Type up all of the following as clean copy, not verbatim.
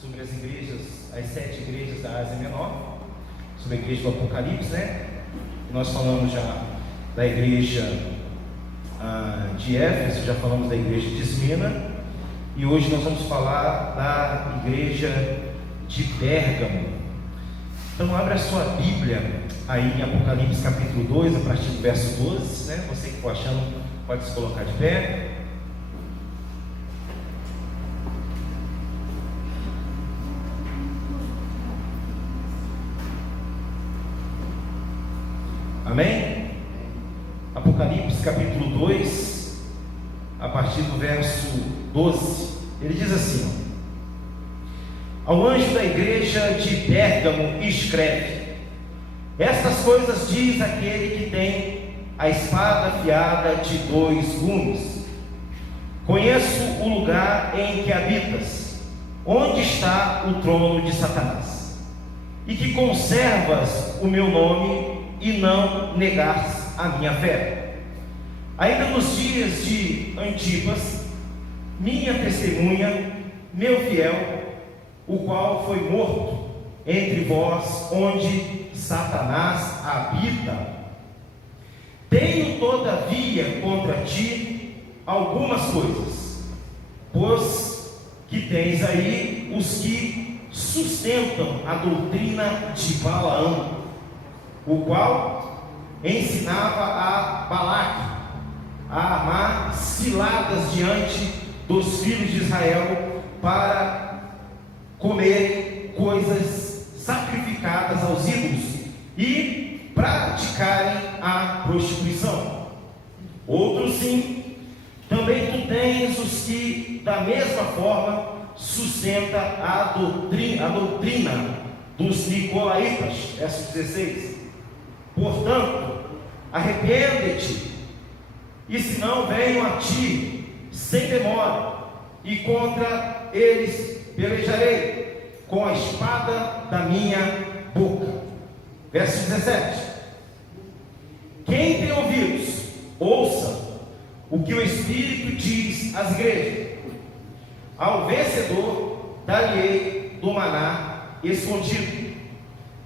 sobre as igrejas, as 7 igrejas da Ásia Menor, sobre a igreja do Apocalipse, né? Nós falamos já da igreja de Éfeso, já falamos da igreja de Esmina, e hoje nós vamos falar da igreja de Pérgamo. Então abra a sua Bíblia aí em Apocalipse capítulo 2, a partir do verso 12, né? Você que for achando, pode se colocar de pé. Amém? Apocalipse capítulo 2, a partir do verso 12, ele diz assim: ao anjo da igreja de Pérgamo escreve: estas coisas diz aquele que tem a espada afiada de 2 gumes. Conheço o lugar em que habitas, onde está o trono de Satanás, e que conservas o meu nome e não negaste a minha fé. Ainda nos dias de Antipas, minha testemunha, meu fiel, o qual foi morto entre vós, onde Satanás habita. Tenho todavia contra ti algumas coisas, pois que tens aí os que sustentam a doutrina de Balaão, o qual ensinava a Balaque a armar ciladas diante dos filhos de Israel para comerem coisas sacrificadas aos ídolos e praticarem a prostituição. Outros sim, também tu tens os que da mesma forma sustenta a doutrina dos nicolaítas. Verso 16. Portanto, arrepende-te, e se não, venho a ti sem demora, e contra eles pelejarei com a espada da minha boca. Verso 17. Quem tem ouvidos, ouça o que o Espírito diz às igrejas. Ao vencedor dar-lhe-ei do maná escondido,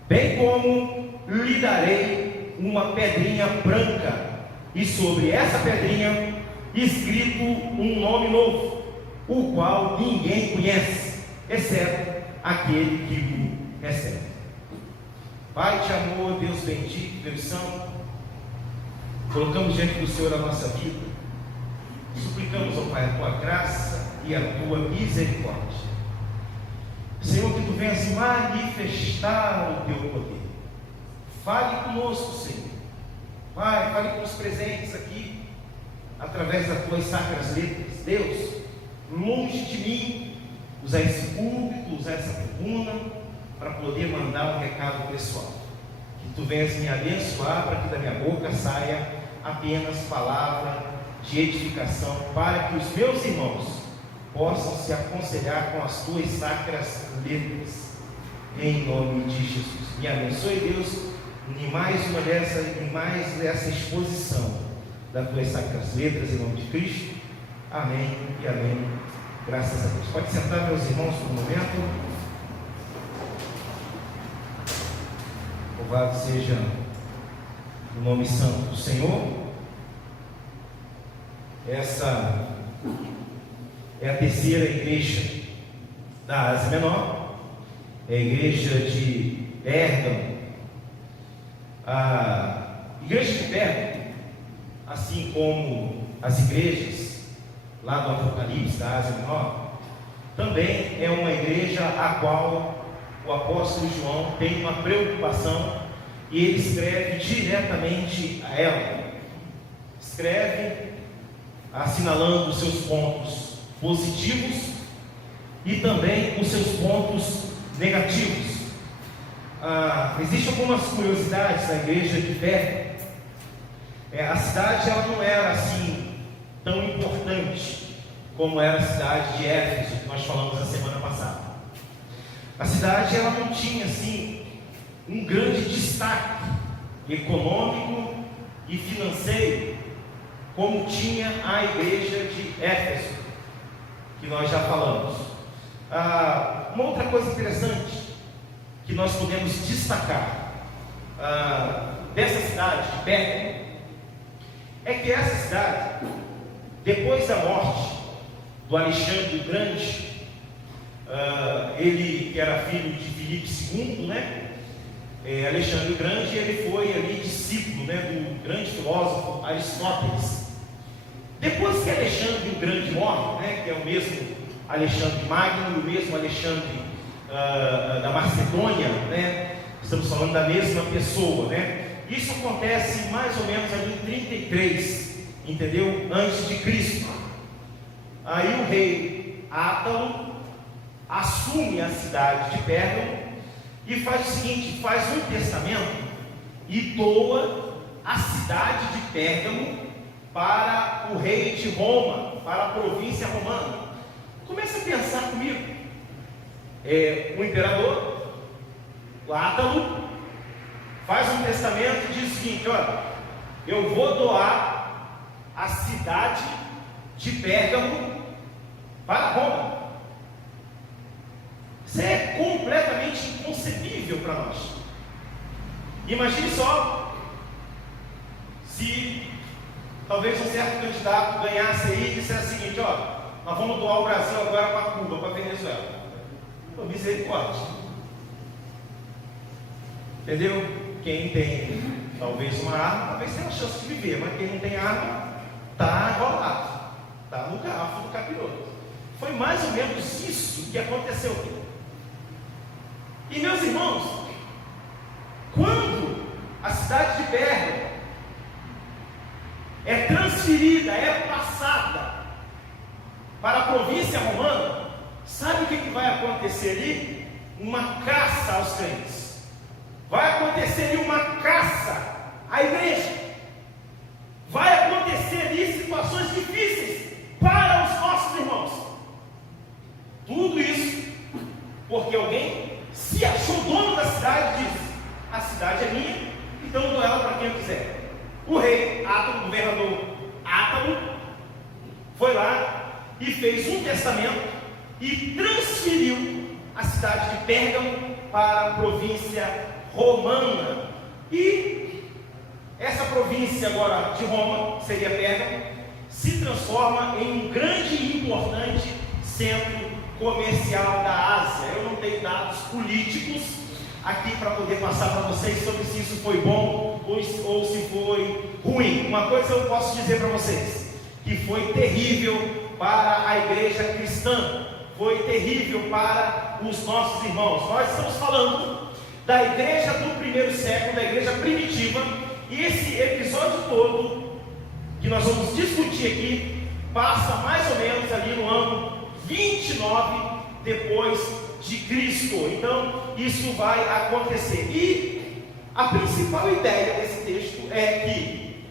bem como lhe darei uma pedrinha branca, e sobre essa pedrinha escrito um nome novo, o qual ninguém conhece, exceto aquele que o recebe. Pai de amor, Deus bendito, Deus santo, colocamos diante do Senhor a nossa vida, suplicamos ao Pai a tua graça e a tua misericórdia. Senhor, que tu venhas manifestar o teu poder. Fale conosco, Senhor. Pai, fale com os presentes aqui, através das tuas sacras letras. Deus, longe de mim usar esse púlpito, usar essa tribuna, para poder mandar um recado pessoal. Que tu venhas me abençoar, para que da minha boca saia apenas palavra de edificação, para que os meus irmãos possam se aconselhar com as tuas sacras letras. Em nome de Jesus. Me abençoe, Deus, em mais dessa exposição das tuas sacras letras, em nome de Cristo. Amém e amém. Graças a Deus. Pode sentar, meus irmãos, por um momento. Louvado seja o nome santo do Senhor. Essa é a terceira igreja da Ásia Menor, é a igreja de Pérgamo. A igreja de Pérgamo, assim como as igrejas lá do Apocalipse da Ásia Menor, também é uma igreja a qual o apóstolo João tem uma preocupação, e ele escreve diretamente a ela. Escreve assinalando os seus pontos positivos e também os seus pontos negativos. Existem algumas curiosidades na igreja de Pérgamo. A cidade ela não era assim tão importante como era a cidade de Éfeso, que nós falamos na semana passada. A cidade ela não tinha assim um grande destaque econômico e financeiro como tinha a igreja de Éfeso, que nós já falamos. uma outra coisa interessante que nós podemos destacar dessa cidade de Pérgamo é que essa cidade, depois da morte do Alexandre o Grande, ele que era filho de Filipe II, né? Alexandre o Grande, ele foi ali discípulo, né, do grande filósofo Aristóteles. Depois que Alexandre o Grande morre, né, que é o mesmo Alexandre Magno, o mesmo Alexandre da Macedônia, né, estamos falando da mesma pessoa, né? Isso acontece mais ou menos ali em 33, entendeu? Antes de Cristo. Aí o rei Átalo assume a cidade de Pérgamo e faz o seguinte, faz um testamento e doa a cidade de Pérgamo para o rei de Roma, para a província romana. Começa a pensar comigo. O imperador, o Átalo, faz um testamento e diz o seguinte: olha, eu vou doar a cidade de Pérgamo para Roma. Isso é completamente inconcebível para nós. Imagine só se talvez um certo candidato ganhasse aí e dissesse o seguinte: ó, nós vamos doar o Brasil agora para Cuba, para Venezuela. Pô, misericórdia. Entendeu? Quem tem talvez uma arma, talvez tenha a chance de viver, mas quem não tem arma, está enrolado, está no garfo do capiroto. Foi mais ou menos isso que aconteceu aqui. E meus irmãos, quando a cidade de Pérgamo é transferida, é passada para a província romana, sabe o que vai acontecer ali? Uma caça aos crentes. Vai acontecer ali uma caça à igreja. Vai acontecer ali situações difíceis para os nossos irmãos. Tudo isso porque alguém se achou dono da cidade e disse: a cidade é minha, então eu dou ela para quem eu quiser. O rei Átalo, o governador Átalo, foi lá e fez um testamento e transferiu a cidade de Pérgamo para a província romana. E essa província agora de Roma, seria Pérgamo, se transforma em um grande e importante centro comercial da Ásia. Eu não tenho dados políticos aqui para poder passar para vocês sobre se isso foi bom ou se foi ruim. Uma coisa eu posso dizer para vocês, que foi terrível para a igreja cristã, foi terrível para os nossos irmãos. Nós estamos falando da igreja do primeiro século, da igreja primitiva, e esse episódio todo que nós vamos discutir aqui passa mais ou menos ali no ano 29 depois de Cristo. Então isso vai acontecer. E a principal ideia desse texto é que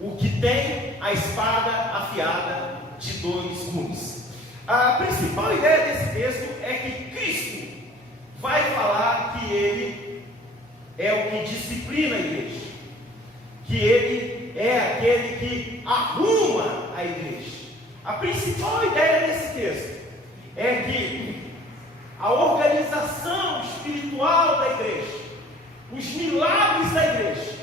o que tem a espada afiada de dois gumes. A principal ideia desse texto é que Cristo vai falar que Ele é o que disciplina a igreja, que Ele é aquele que arruma a igreja. A principal ideia desse texto é que a organização espiritual da igreja, os milagres da igreja,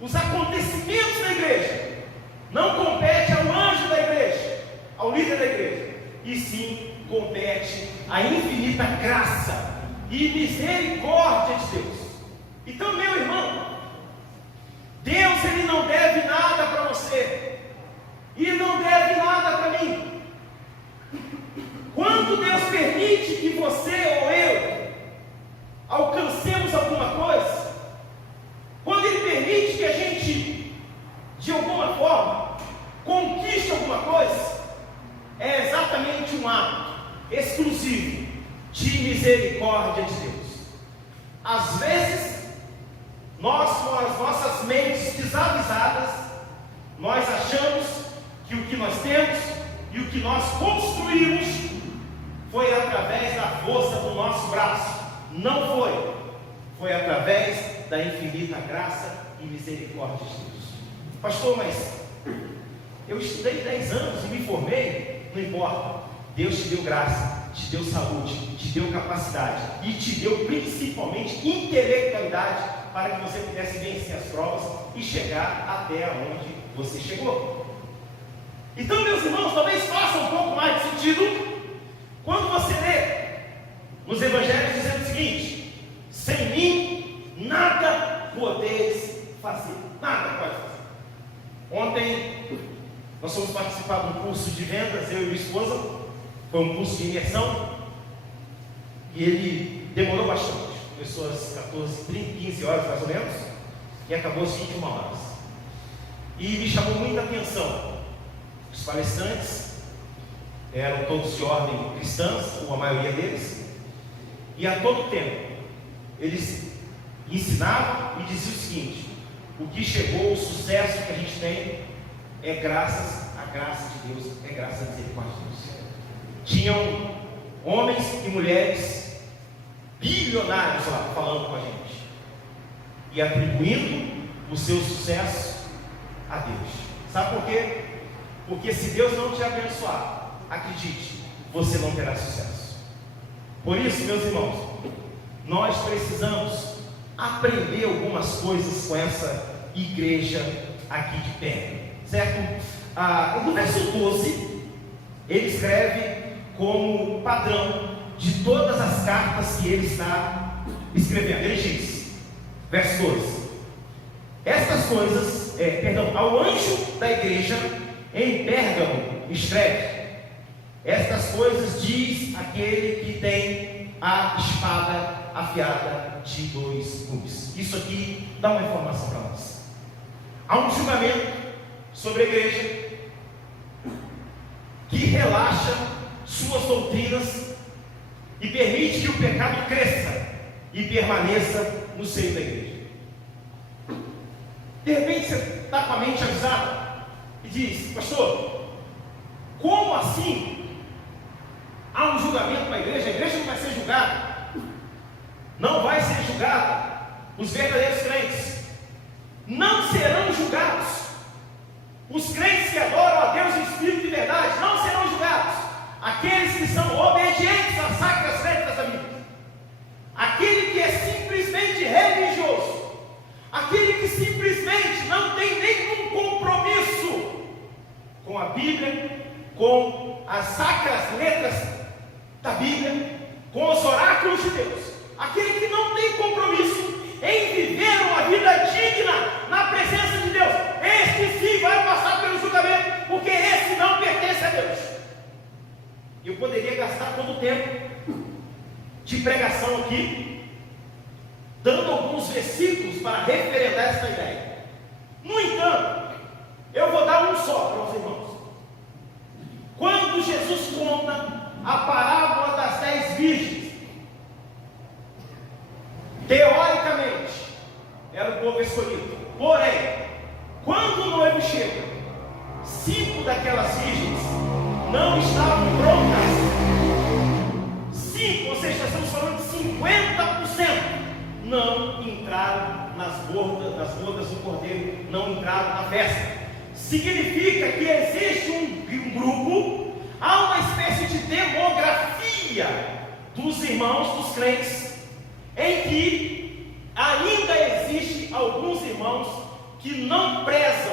os acontecimentos da igreja, não compete ao anjo da igreja, ao líder da igreja, e sim compete à infinita graça e misericórdia de Deus. Então, meu irmão, Deus ele não deve nada para você e não deve nada para mim. Quando Deus permite que você ou eu alcancemos alguma coisa, quando Ele permite que a gente, de alguma forma, conquiste alguma coisa, é exatamente um ato exclusivo de misericórdia de Deus. Às vezes, nós com as nossas mentes desavisadas, nós achamos que o que nós temos e o que nós construímos foi através da força do nosso braço. Não foi. Foi através da infinita graça e misericórdia de Deus. Pastor, mas eu estudei 10 anos e me formei. Não importa. Deus te deu graça. te deu saúde, te deu capacidade e te deu principalmente intelectualidade para que você pudesse vencer as provas e chegar até onde você chegou. Então, meus irmãos, talvez faça um pouco mais de sentido quando você lê nos evangelhos dizendo o seguinte: sem mim nada podeis fazer, nada pode fazer. Ontem nós fomos participar de um curso de vendas, eu e minha esposa. Foi um curso de imersão e ele demorou bastante. Começou às 14h30, 15 horas mais ou menos, e acabou às 21 horas. E me chamou muita atenção. Os palestrantes eram todos de ordem cristãs, ou a maioria deles, e a todo tempo eles ensinavam e diziam o seguinte: o que chegou, o sucesso que a gente tem é graças à graça de Deus, é graças à misericórdia de Deus. Tinham homens e mulheres bilionários lá falando com a gente e atribuindo o seu sucesso a Deus. Sabe por quê? Porque se Deus não te abençoar, acredite, você não terá sucesso. Por isso, meus irmãos, nós precisamos aprender algumas coisas com essa igreja aqui de Pérgamo, certo? No verso 12, ele escreve como padrão de todas as cartas que ele está escrevendo. Ele diz, verso 12: estas coisas, ao anjo da igreja em Pérgamo escreve: estas coisas diz aquele que tem a espada afiada de 2 gumes. Isso aqui dá uma informação para nós. Há um julgamento sobre a igreja que relaxa suas doutrinas e permite que o pecado cresça e permaneça no seio da igreja. De repente você está com a mente avisada e diz: pastor, como assim há um julgamento para a igreja não vai ser julgada, não vai ser julgada. Os verdadeiros crentes não serão julgados. Os crentes que adoram a Deus em espírito e verdade não serão julgados. Aqueles que são obedientes às sacras letras da Bíblia, aquele que é simplesmente religioso, aquele que simplesmente não tem nenhum compromisso com a Bíblia, com as sacras letras da Bíblia, com os oráculos de Deus, aquele que não tem compromisso em viver uma vida digna na presença de Deus, este sim vai passar pelo julgamento, porque esse não pertence a Deus. Eu poderia gastar todo o tempo de pregação aqui, dando alguns versículos para referendar esta ideia. No entanto, eu vou dar um só para os irmãos. Quando Jesus conta a parábola das 10 virgens, teoricamente era o povo escolhido. Porém, quando o noivo chega, 5 daquelas virgens não estavam prontas. 5, ou seja, estamos falando de 50%, não entraram nas bodas do Cordeiro, não entraram na festa. Significa que existe um grupo, há uma espécie de demografia dos irmãos, dos crentes, em que ainda existe alguns irmãos que não prezam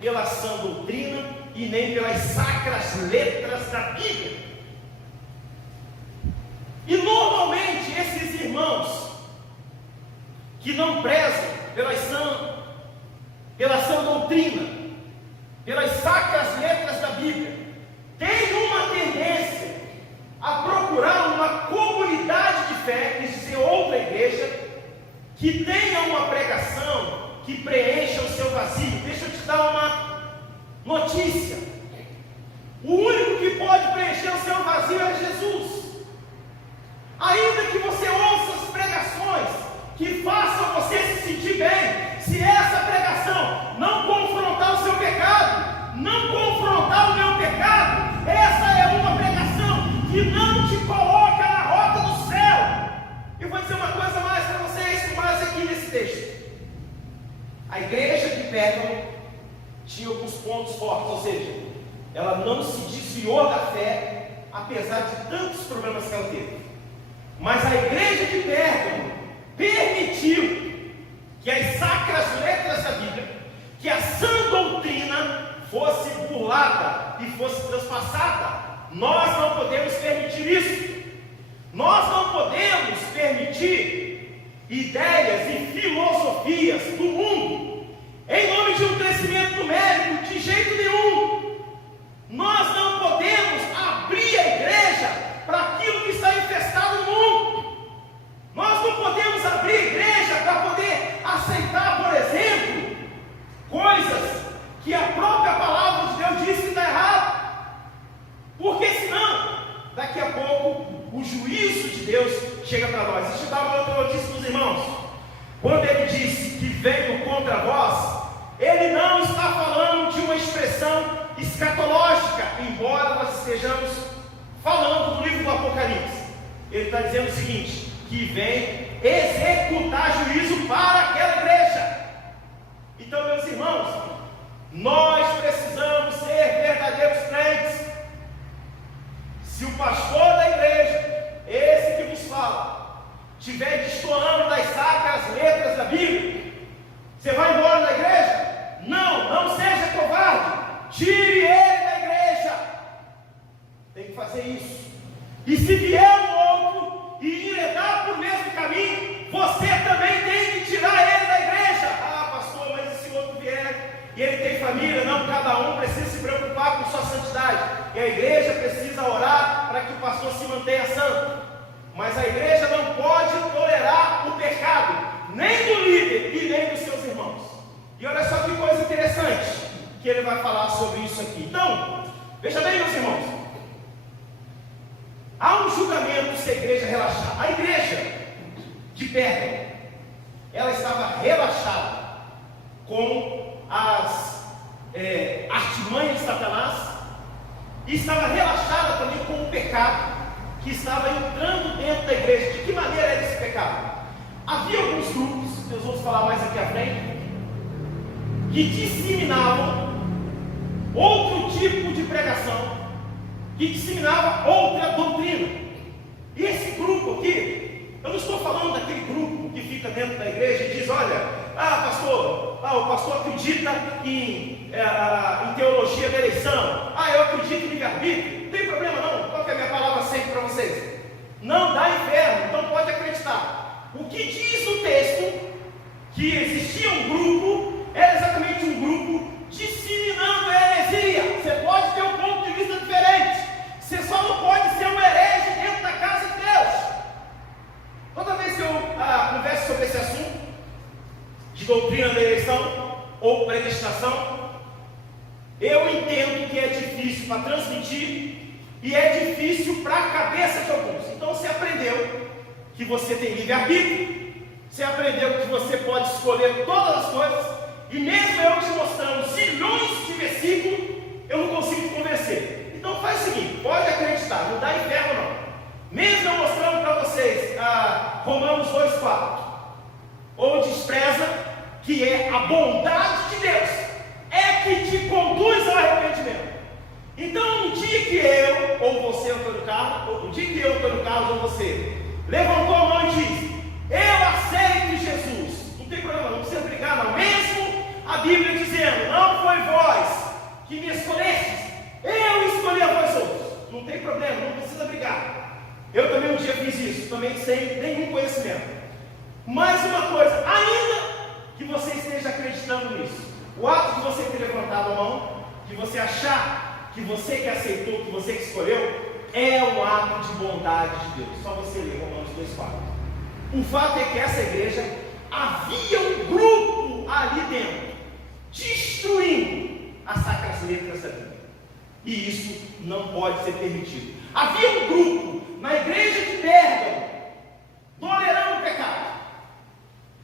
pela sã doutrina e nem pelas sacras letras da Bíblia. E normalmente esses irmãos que não prezam pela sã doutrina, pelas sacras letras da Bíblia, têm uma tendência a procurar uma comunidade de fé, quer dizer, outra igreja, que tenha uma pregação que preencha o seu vazio. Deixa eu te dar uma notícia: o único que pode preencher o seu vazio é Jesus. Ainda que você ouça as pregações que façam você se sentir bem, se essa pregação não confrontar o seu pecado, não confrontar o meu pecado, essa é uma pregação que não te coloca na rota do céu. Eu vou dizer uma coisa mais para vocês, com base aqui nesse texto. A igreja de Pérgamo tinha alguns pontos fortes, ou seja, ela não se desviou da fé apesar de tantos problemas que ela teve. Mas a igreja de Pérgamo permitiu que as sacras letras da Bíblia, que a sã doutrina fosse burlada e fosse transpassada. Nós não podemos permitir isso. Nós não podemos permitir ideias e filosofias do mundo em nome de um crescimento numérico, de jeito nenhum. Nós não podemos abrir a igreja para aquilo que está infestado no mundo. Nós não podemos abrir a igreja para poder aceitar, por exemplo, coisas que a própria palavra de Deus diz que está errado. Porque senão, daqui a pouco, o juízo de Deus chega para nós. Deixa eu dar uma outra notícia para os irmãos. Quando ele disse que veio contra vós, ele não está falando de uma expressão escatológica, embora nós estejamos falando do livro do Apocalipse. Ele está dizendo o seguinte, que vem executar juízo para aquela igreja. Então, meus irmãos, nós precisamos ser verdadeiros crentes. Se o pastor da igreja, esse que vos fala, estiver destoando das sacras letras da Bíblia, você vai embora da igreja? Não seja covarde. Tire ele da igreja. Tem que fazer isso. E se vier um outro e enredar por mesmo caminho, você também tem que tirar ele da igreja. Ah, pastor, mas e se outro vier e ele tem família? Não, cada um precisa se preocupar com sua santidade. E a igreja precisa orar para que o pastor se mantenha santo. Mas a igreja não pode tolerar o pecado, nem do líder e nem dos seus irmãos. E olha só que coisa interessante que ele vai falar sobre isso aqui. Então, veja bem, meus irmãos, há um julgamento se a igreja relaxar. A igreja de Pérgamo, ela estava relaxada com as artimanhas de Satanás e estava relaxada também com o pecado que estava entrando dentro da igreja. De que maneira era esse pecado? Havia alguns grupos, nós vamos falar mais aqui à frente, que disseminavam outro tipo de pregação, que disseminava outra doutrina. E esse grupo aqui, eu não estou falando daquele grupo que fica dentro da igreja e diz, olha, pastor, o pastor acredita em teologia da eleição, eu acredito em livre-arbítrio, não tem problema não, qual que é a minha palavra sempre para vocês? Não dá inferno, então pode acreditar. O que diz o texto, que existia um grupo, era exatamente um grupo disseminando a heresia. Você pode ter um ponto de vista diferente, você só não pode ser um herege dentro da casa de Deus. Toda vez que eu converso sobre esse assunto, de doutrina da eleição ou predestinação, eu entendo que é difícil para transmitir e é difícil para a cabeça de alguns. Então você aprendeu que você tem livre-arbítrio, você aprendeu que você pode escolher todas as coisas, e mesmo eu te mostrando zilhões de versículos, eu não consigo te convencer. Então faz o seguinte, pode acreditar, não dá inferno não. Mesmo eu mostrando para vocês Romanos 2,4, ou despreza, que é a bondade de Deus, é que te conduz ao arrependimento. Então, no dia que eu, ou você, Antônio Carlos, ou no dia que eu, Antônio Carlos, ou você, levantou a mão e disse, eu aceito Jesus, não tem problema, não precisa brigar não, mesmo a Bíblia dizendo, não foi vós que me escolhestes, eu escolhi a vós outros, não tem problema, não precisa brigar. Eu também um dia fiz isso, também sem nenhum conhecimento. Mais uma coisa, ainda que você esteja acreditando nisso, o ato de você ter levantado a mão, de você achar que você que aceitou, que você que escolheu, é um ato de bondade de Deus. Só você ler Romanos 2,4. O fato é que essa igreja, havia um grupo ali dentro, destruindo as sacras letras da Bíblia. E isso não pode ser permitido. Havia um grupo na igreja de Pérgamo, tolerando o pecado.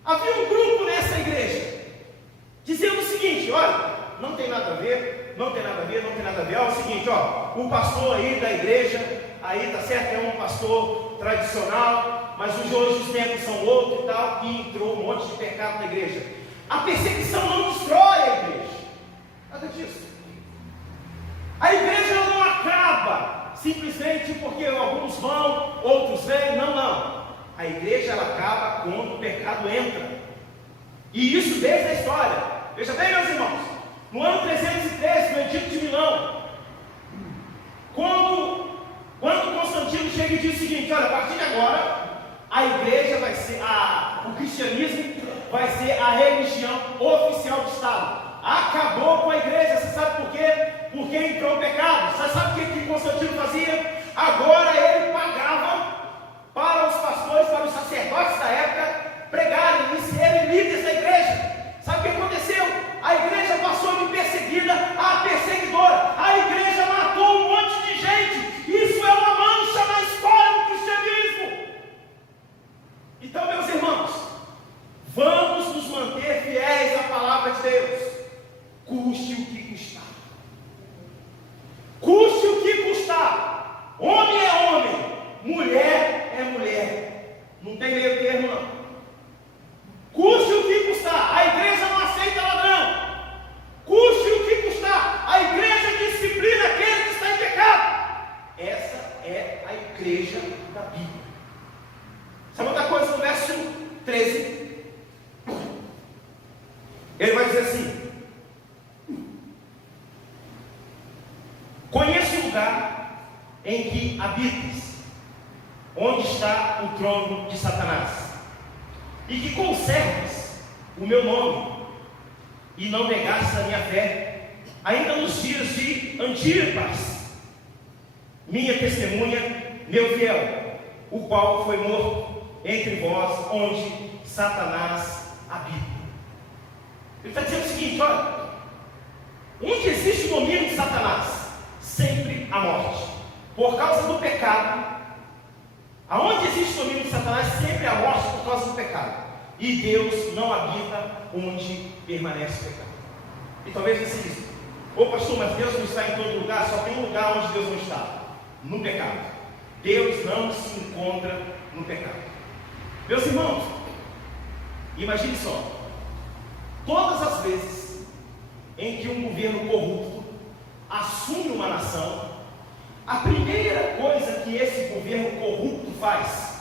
Havia um grupo nessa igreja, dizendo o seguinte, olha, não tem nada a ver, não tem nada a ver, não tem nada a ver. É o seguinte, o pastor aí da igreja, aí tá certo, é um pastor tradicional, mas os hoje os tempos são outros e tal, e entrou um monte de pecado na igreja. A perseguição não destrói a igreja, nada disso. A igreja não acaba simplesmente quando o pecado entra. E isso desde a história. Veja bem, meus irmãos, no ano 313, no Edito de Milão, quando Constantino chega e diz o seguinte: olha, a partir de agora, a igreja vai ser, o cristianismo vai ser a religião oficial do Estado. Acabou com a igreja. Você sabe por quê? Porque entrou o pecado. Você sabe o que Constantino fazia? Agora ele pagava para os pastores, para os sacerdotes da época pregarem e serem líderes da igreja. Sabe o que aconteceu? A igreja passou de perseguida a perseguidora. A igreja matou um monte de gente. Isso é uma mancha na história do cristianismo. Então, meus irmãos, vamos nos manter fiéis à palavra de Deus, custe o que custar. Custe o que custar. Homem é homem, mulher é mulher. Não tem meio termo, não. Custe o que custar. A igreja não aceita ladrão. Custe o que custar. A igreja disciplina aquele que está em pecado. Essa é a igreja da Bíblia. Sabe outra coisa no verso 13? Ele vai dizer assim: conheço o lugar em que habitas, onde está o trono de Satanás, e que conserves o meu nome, e não negaste a minha fé, ainda nos dias de Antipas, minha testemunha, meu fiel, o qual foi morto entre vós, onde Satanás habita. Ele está dizendo o seguinte: olha, onde existe o domínio de Satanás, sempre a morte, por causa do pecado. Aonde existe o domínio de Satanás, sempre a morte por causa do pecado. E Deus não habita onde permanece o pecado. E talvez você diz: ô pastor, mas Deus não está em todo lugar. Só tem um lugar onde Deus não está: no pecado. Deus não se encontra no pecado. Meus irmãos, imagine só, todas as vezes em que um governo corrupto assume uma nação, a primeira coisa que esse governo corrupto faz,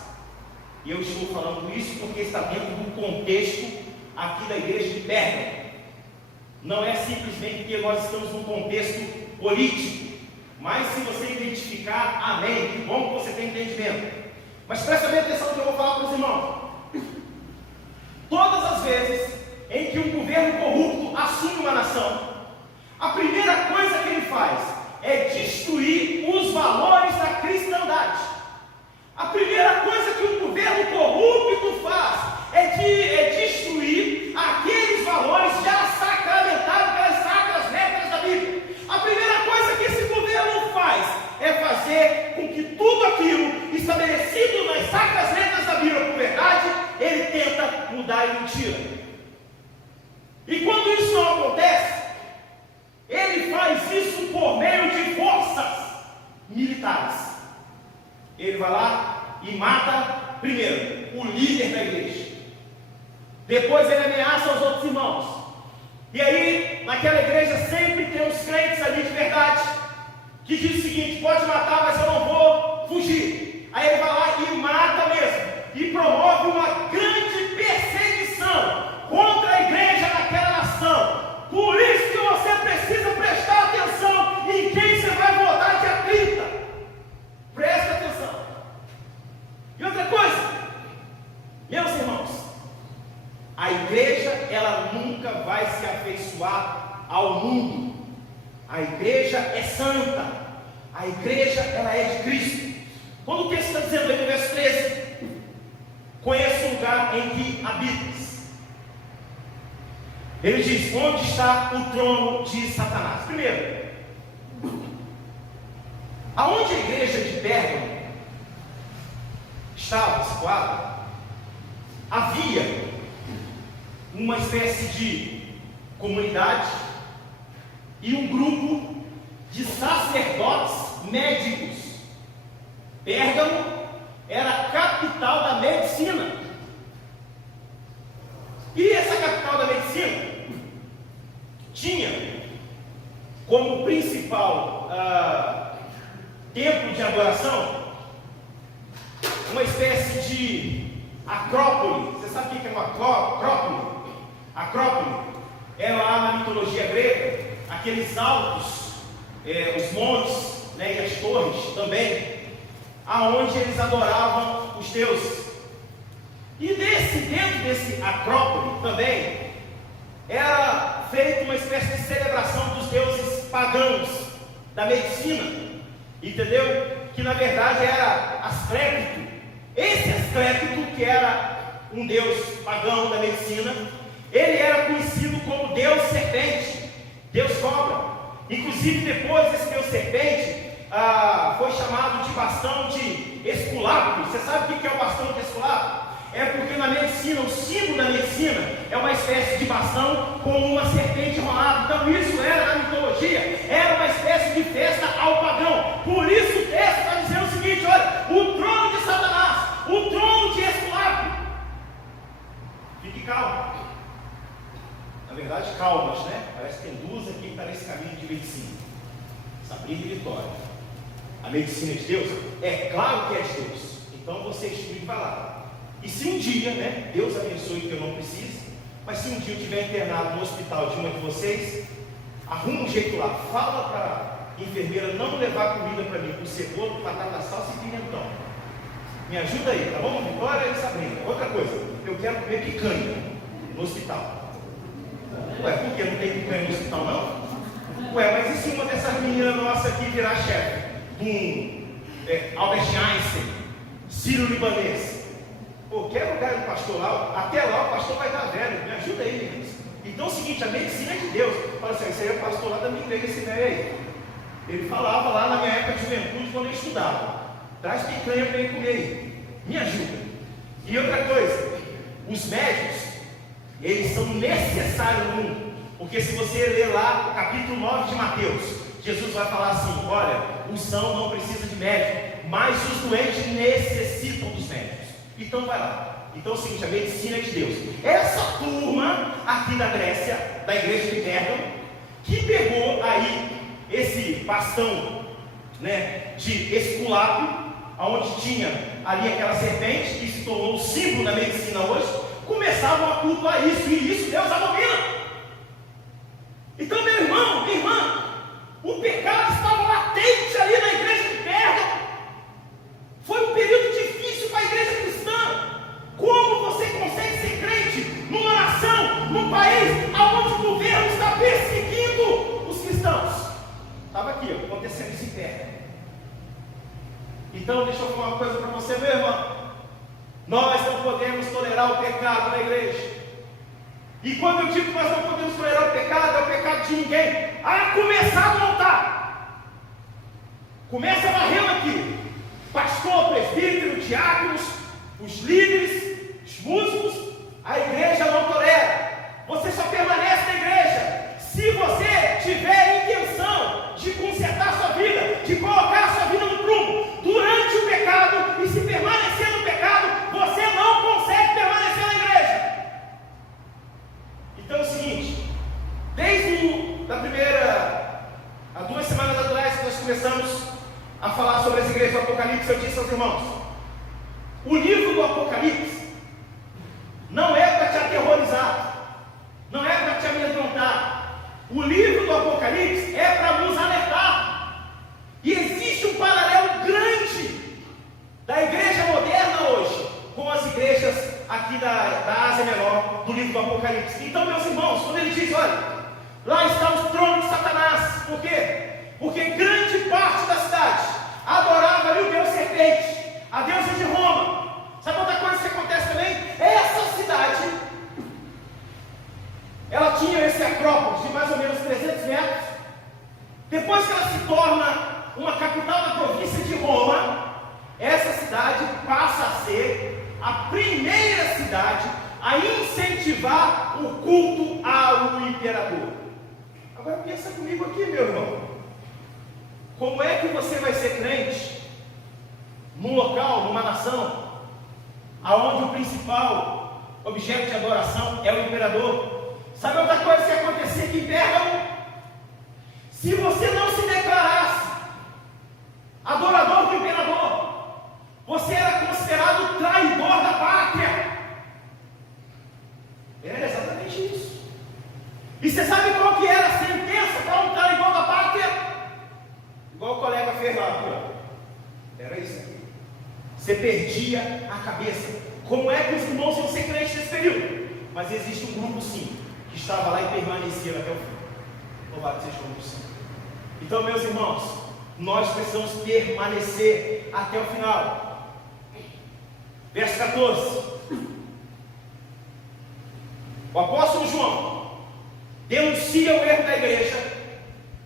e eu estou falando isso porque está dentro do contexto aqui da igreja de Pérgamo, não é simplesmente porque nós estamos num contexto político, mas se você identificar, amém, que bom que você tem entendimento. Mas presta bem atenção no que eu vou falar para os irmãos. Todas as vezes em que um governo corrupto assume uma nação, a primeira coisa que ele faz é destruir os valores da cristandade. A primeira coisa que um governo corrupto faz é destruir aqueles valores já sacramentados pelas sacras letras da Bíblia. A primeira coisa que esse governo faz é fazer com que tudo aquilo estabelecido nas sacras letras da Bíblia por verdade, ele tenta mudar em mentira. E quando isso não acontece, ele faz isso por meio de forças militares. Ele vai lá e mata, primeiro, o líder da igreja. Depois ele ameaça os outros irmãos. E aí, naquela igreja sempre tem uns crentes ali de verdade, que diz o seguinte: pode matar, mas eu não vou fugir. Aí ele vai lá e mata mesmo. E promove uma grande perseguição contra a igreja naquela nação. Por isso que você precisa prestar atenção em quem você vai votar dia 30. Presta atenção. E outra coisa, meus irmãos, a igreja, ela nunca vai se afeiçoar ao mundo. A igreja é santa. A igreja, ela é de Cristo. Quando o texto está dizendo aí no verso 13, conheça o lugar em que habitas, ele diz: onde está o trono de Satanás? Primeiro, aonde a igreja de Pérgamo estava situada, havia uma espécie de comunidade e um grupo de sacerdotes médicos. Pérgamo era a capital da medicina. E essa capital da medicina tinha como principal templo de adoração uma espécie de Acrópole. Você sabe o que é uma acrópole? Acrópole é lá na mitologia grega, aqueles altos, os montes, né, e as torres também, aonde eles adoravam os deuses. E dentro desse acrópole também era feita uma espécie de celebração dos deuses pagãos da medicina, entendeu? Que na verdade era Asclépito. Esse Asclépito, que era um deus pagão da medicina, ele era conhecido como Deus Serpente, Deus Cobra. Inclusive depois esse Deus Serpente foi chamado de bastão de Esculápio. Você sabe o que é o bastão de Esculápio? É porque na medicina, o símbolo da medicina é uma espécie de bastão com uma serpente enrolada. Então isso era na mitologia, era uma espécie de festa ao pagão. Por isso o texto está dizendo o seguinte: olha, o trono de Satanás, o trono de Esculápio. Fique calmo. Na verdade, calmas, né? Parece que tem duas aqui que estão nesse caminho de medicina: Sabrina e Vitória. A medicina é de Deus? É claro que é de Deus. Então você estuda e vai lá. E se um dia, né, Deus abençoe que eu não precise, mas se um dia eu estiver internado no hospital de uma de vocês, arruma um jeito lá, fala para a enfermeira não levar comida para mim com cebola, batata, salsa e pimentão. Me ajuda aí, tá bom? Vitória e Sabrina. Outra coisa, eu quero comer picanha no hospital. Ué, por que não tem picanha no hospital não? Ué, mas e se uma dessas meninas nossas aqui virar chefe de Albert Einstein, Sírio-Libanês? Pô, quer lugar do pastor lá, até lá o pastor vai estar velho, me ajuda aí, meninos. Então é o seguinte, a medicina é de Deus. Fala assim, esse aí é o pastor lá da minha igreja, esse velho aí. Ele falava lá na minha época de juventude, quando eu estudava: traz picanha para ele comer aí, me ajuda. E outra coisa, os médicos, eles são necessários no mundo, porque se você ler lá o capítulo 9 de Mateus, Jesus vai falar assim: olha, os sãos não precisam de médico, mas os doentes necessitam dos médicos. Então vai lá. Então é o seguinte, a medicina é de Deus. Essa turma aqui da Grécia, da igreja de Pérgamo, que pegou aí esse bastão, né, de Esculápio, onde tinha ali aquela serpente, que se tornou o símbolo da medicina hoje, começavam a cultuar isso, e isso Deus abomina. Então, meu irmão, minha irmã, o pecado estava latente ali na igreja de Pérgamo. Foi um período difícil para a igreja cristã. Como você consegue ser crente numa nação, num país onde o governo está perseguindo os cristãos? Estava aqui, ó, acontecendo isso em Pérgamo. Então, deixa eu falar uma coisa para você, meu irmão. Nós não podemos tolerar o pecado na igreja. E quando eu digo que nós não podemos tolerar o pecado, é o pecado de ninguém, a começar do altar. Começa varrendo aqui: pastor, presbítero, diáconos, os líderes, os músicos. A igreja não tolera. Você só permanece na igreja se você tiver intenção de consertar sua vida, de colocar sua vida no prumo durante o pecado. E se permanecer no pecado, você não consegue permanecer na igreja. Então é o seguinte, desde há 2 semanas atrás que nós começamos a falar sobre as igrejas do Apocalipse, eu disse aos irmãos: o livro do Apocalipse não é para te aterrorizar, não é para te amedrontar. O livro do Apocalipse é para nos alertar. E existe um paralelo grande da igreja moderna hoje com as igrejas aqui da Ásia Menor, do livro do Apocalipse. Então, meus irmãos, quando ele diz: olha, lá está o trono de Satanás. Por quê? Porque grande parte da cidade adorava ali o Deus Serpente, a deusa de Roma. Sabe outra coisa que acontece também? Essa cidade, ela tinha esse acrópole de mais ou menos 300 metros. Depois que ela se torna uma capital da província de Roma, essa cidade passa a ser a primeira cidade a incentivar o culto ao imperador. Agora pensa comigo aqui, meu irmão. Como é que você vai ser crente num local, numa nação, aonde o principal objeto de adoração é o imperador? Sabe outra coisa que acontecia aqui em Pérgamo? Se você não se declarasse adorador do imperador, você era considerado traidor da pátria. E você sabe qual que era a sentença para um cara igual da pátria? Igual o colega fez lá, aqui, ó. Era isso aqui. Você perdia a cabeça. Como é que os irmãos iam ser crentes nesse período? Mas existe um grupo sim, que estava lá e permanecia até o fim. Louvado seja o nome do Senhor. Então, meus irmãos, nós precisamos permanecer até o final. Verso 14. O apóstolo João denuncia o erro da igreja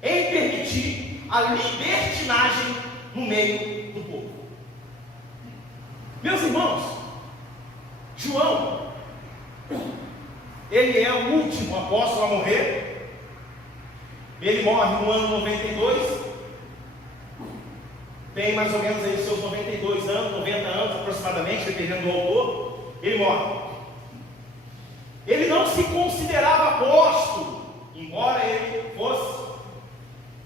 em permitir a libertinagem no meio do povo. Meus irmãos, João, ele é o último apóstolo a morrer. Ele morre no ano 92. Tem mais ou menos aí seus 92 anos, 90 anos aproximadamente, dependendo do autor. Ele morre. Ele não se considerava apóstolo, embora ele fosse.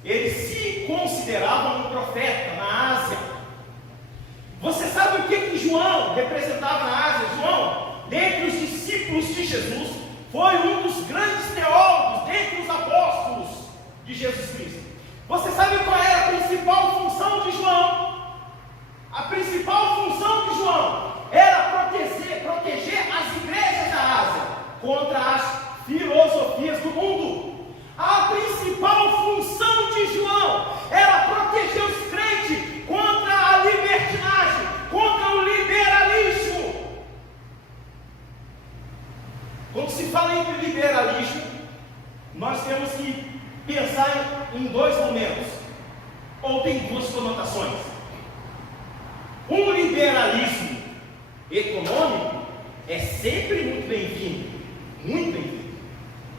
Ele se considerava um profeta na Ásia. Você sabe o que João representava na Ásia? João, dentre os discípulos de Jesus, foi um dos grandes teólogos dentre os apóstolos de Jesus Cristo. Você sabe qual era a principal função de João? A principal função de João era proteger as igrejas da Ásia contra as filosofias do mundo. A principal função de João era proteger os crentes contra a libertinagem, contra o liberalismo. Quando se fala em liberalismo, nós temos que pensar em dois momentos, ou tem duas conotações. Um liberalismo econômico é sempre muito bem-vindo, muito bem-vindo.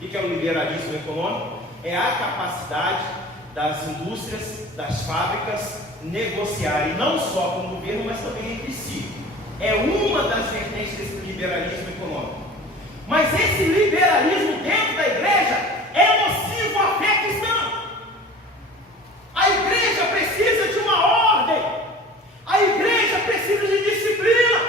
O que é o liberalismo econômico? É a capacidade das indústrias, das fábricas negociarem não só com o governo, mas também entre si. É uma das vertentes desse liberalismo econômico. Mas esse liberalismo dentro da igreja é nocivo à fé cristã. A igreja precisa de uma ordem. A igreja precisa de disciplina.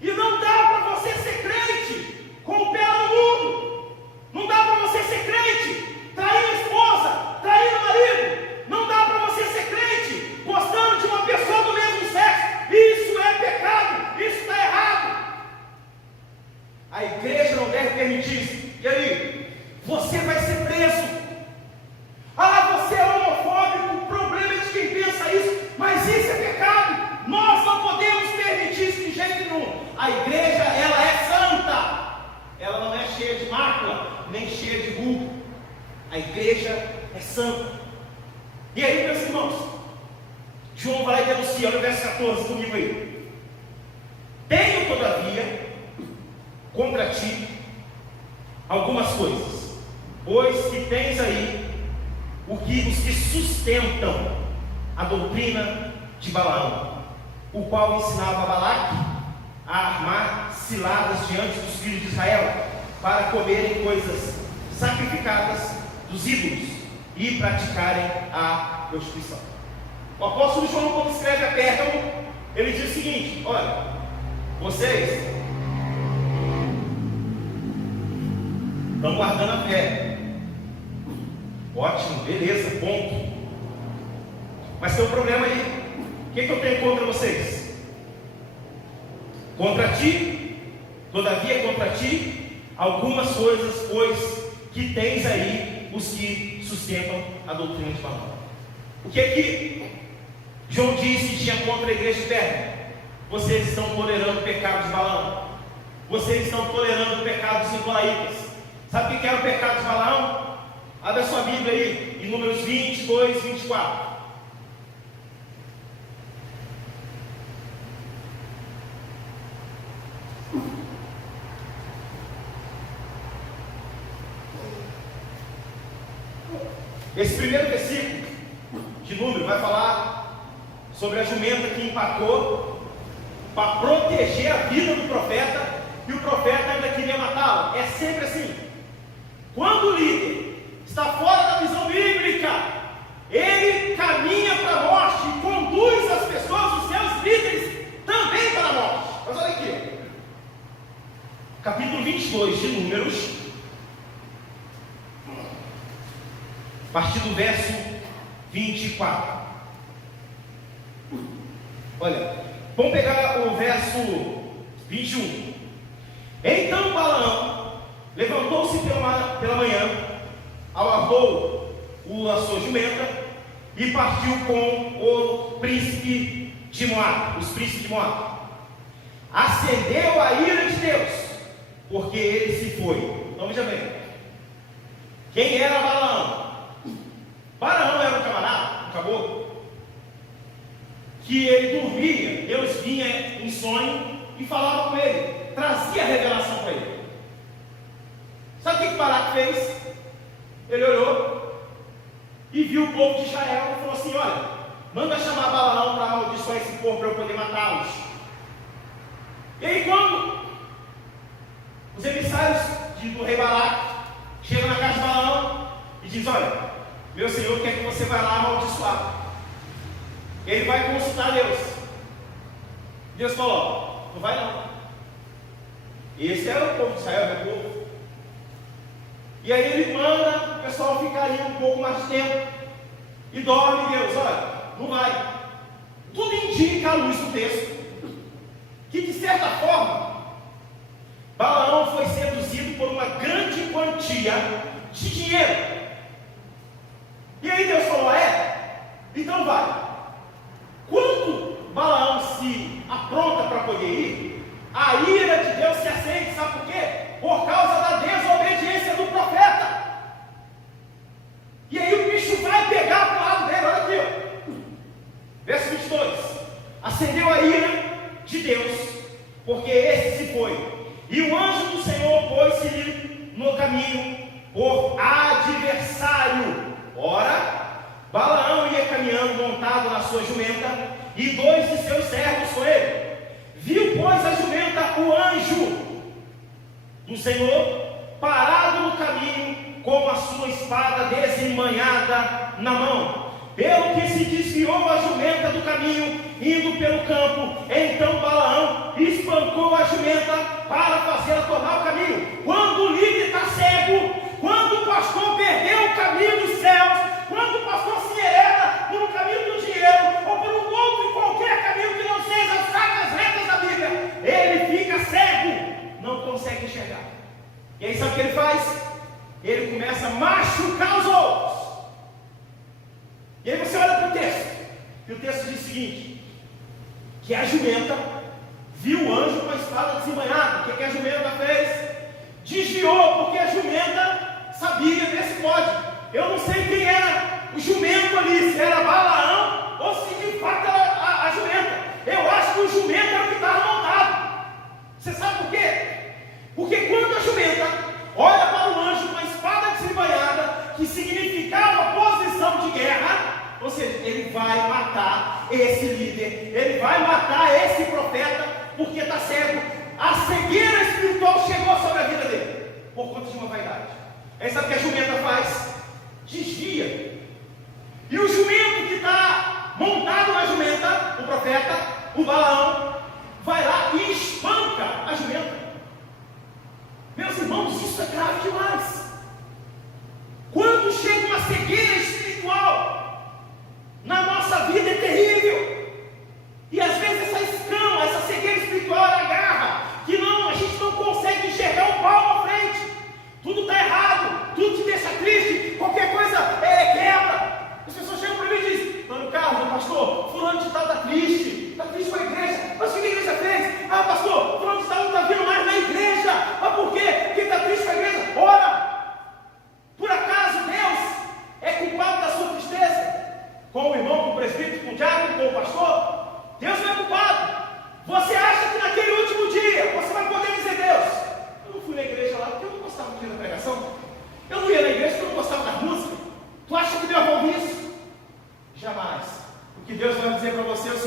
E não dá para você ser crente com o pé no mundo. Não dá para você ser crente traindo a esposa, traindo o marido. Não dá para você ser crente gostando de uma pessoa do mesmo sexo. Isso é pecado. Isso está errado. A igreja não deve permitir isso. E aí? Você vai ser preso. Ah, você é homofóbico. O problema é de quem pensa isso. Mas isso é pecado. Nós não podemos permitir isso de jeito nenhum. A igreja, ela é santa. Ela não é cheia de mácula, nem cheia de ruga. A igreja é santa. E aí, meus irmãos, João vai lá e denuncia. Olha o verso 14 comigo aí. Tenho, todavia, contra ti algumas coisas, pois que tens aí os que sustentam a doutrina de Balaão, o qual ensinava a Balaque a armar ciladas diante dos filhos de Israel, para comerem coisas sacrificadas dos ídolos e praticarem a prostituição. O apóstolo João, quando escreve a Pérgamo, ele diz o seguinte: olha, vocês estão guardando a fé. Ótimo, beleza, ponto. Mas tem um problema aí. O que eu tenho contra vocês? Contra ti, todavia contra ti, algumas coisas, pois que tens aí os que sustentam a doutrina de Balaão. O que é que João disse que tinha contra a igreja de Pérgamo? Vocês estão tolerando o pecado de Balaão. Vocês estão tolerando o pecado dos nicolaítas. Sabe o que era o pecado de Balaão? Abre a sua Bíblia aí, em Números 22, 24. Esse primeiro versículo de Números vai falar sobre a jumenta que empacou para proteger a vida do profeta, e o profeta ainda queria matá-lo. É sempre assim. Quando o líder está fora da visão bíblica, ele caminha para a morte e conduz as pessoas, os seus líderes, também para a morte. Mas olha aqui, capítulo 22 de Números, partir do verso 24. Olha, vamos pegar o verso 21. Então Balaão levantou-se pela manhã, alargou a sua jumenta e partiu com o príncipe de Moabe, os príncipes de Moabe. Acendeu a ira de Deus, porque ele se foi. Então veja bem, quem era Balaão? Balaão era um camarada, um caboclo, que ele dormia, Deus vinha em sonho e falava com ele, trazia a revelação para ele. Sabe o que Balaque fez? Ele olhou e viu o povo de Israel e falou assim: olha, manda chamar Balaão para amaldiçoar esse povo para eu poder matá-los. E aí quando os emissários do rei Balaque chegam na casa de Balaão e dizem: olha, meu senhor quer que você vá lá amaldiçoar. Ele vai consultar Deus. Deus falou: não vai não. Esse é o povo de Israel, é o povo. E aí ele manda o pessoal ficar ali um pouco mais de tempo e dorme. Deus, olha, não vai. Tudo indica à luz do texto que, de certa forma, Balaão foi seduzido por uma grande quantia de dinheiro. E aí Deus falou: então vai. Quando Balaão se apronta para poder ir, a ira de Deus se acende. Sabe por quê? Por causa da desobediência do profeta. E aí o bicho vai pegar para o lado dele. Olha aqui, ó. Verso 22. Acendeu a ira de Deus, porque esse se foi. E o anjo do Senhor pôs-se no caminho por adversário. Ora, Balaão ia caminhando montado na sua jumenta, e 2 de seus servos com ele. Viu, pois, a jumenta o anjo do Senhor parado no caminho, com a sua espada desembainhada na mão. Pelo que se desviou a jumenta do caminho, indo pelo campo. Então Balaão espancou a jumenta para fazê-la tornar o caminho. Quando o líder está cego, quando o pastor perdeu o caminho dos céus, quando o pastor se hereda por um caminho do dinheiro, ou por um outro e qualquer caminho que não seja as sacras retas da Bíblia, ele fica cego, não consegue enxergar. E aí sabe o que ele faz? Ele começa a machucar os outros. E aí você olha para o texto, e o texto diz o seguinte: que a jumenta viu o anjo com a espada desembainhada. O que a jumenta fez? Desviou, porque a jumenta sabia desse código. Eu não sei quem era o jumento ali, se era Balaão ou se de fato era a jumenta. Eu acho que o jumento era o que estava montado. Você sabe por quê? Porque quando a jumenta olha para o anjo com a espada desembainhada, que significava posição de guerra, ou seja, ele vai matar esse líder, ele vai matar esse profeta, porque está cego. A cegueira espiritual chegou sobre a vida dele, por conta de uma vaidade. Aí sabe o que a jumenta faz? Desvia. E o jumento que está montado na jumenta, o profeta, o Balaão, vai lá e espanca a jumenta. Meus irmãos, isso é grave demais. Quando chega uma cegueira espiritual na nossa vida, é terrível. E às vezes essa escama, essa cegueira espiritual, ela agarra, que não, a gente não consegue enxergar o palmo à frente. Tudo está errado, tudo te deixa triste, qualquer coisa quebra. As pessoas chegam para mim e dizem: está no carro, pastor, fulano de tal está triste com a igreja. Mas o que a igreja fez? Ah, pastor, fulano de tal não está vindo mais na igreja. Mas por quê? Porque está triste com a igreja. Ora, por acaso Deus é culpado da sua tristeza? Com o irmão, com o presbítero, com o diácono, com o pastor? Deus não é culpado. Você acha que naquele último dia você vai poder dizer: Deus, eu não fui na igreja lá porque eu não gostava do dia da pregação, eu não ia na igreja porque eu não gostava da música. Tu acha que Deus vai ouvir isso? Jamais. O que Deus vai dizer para você é o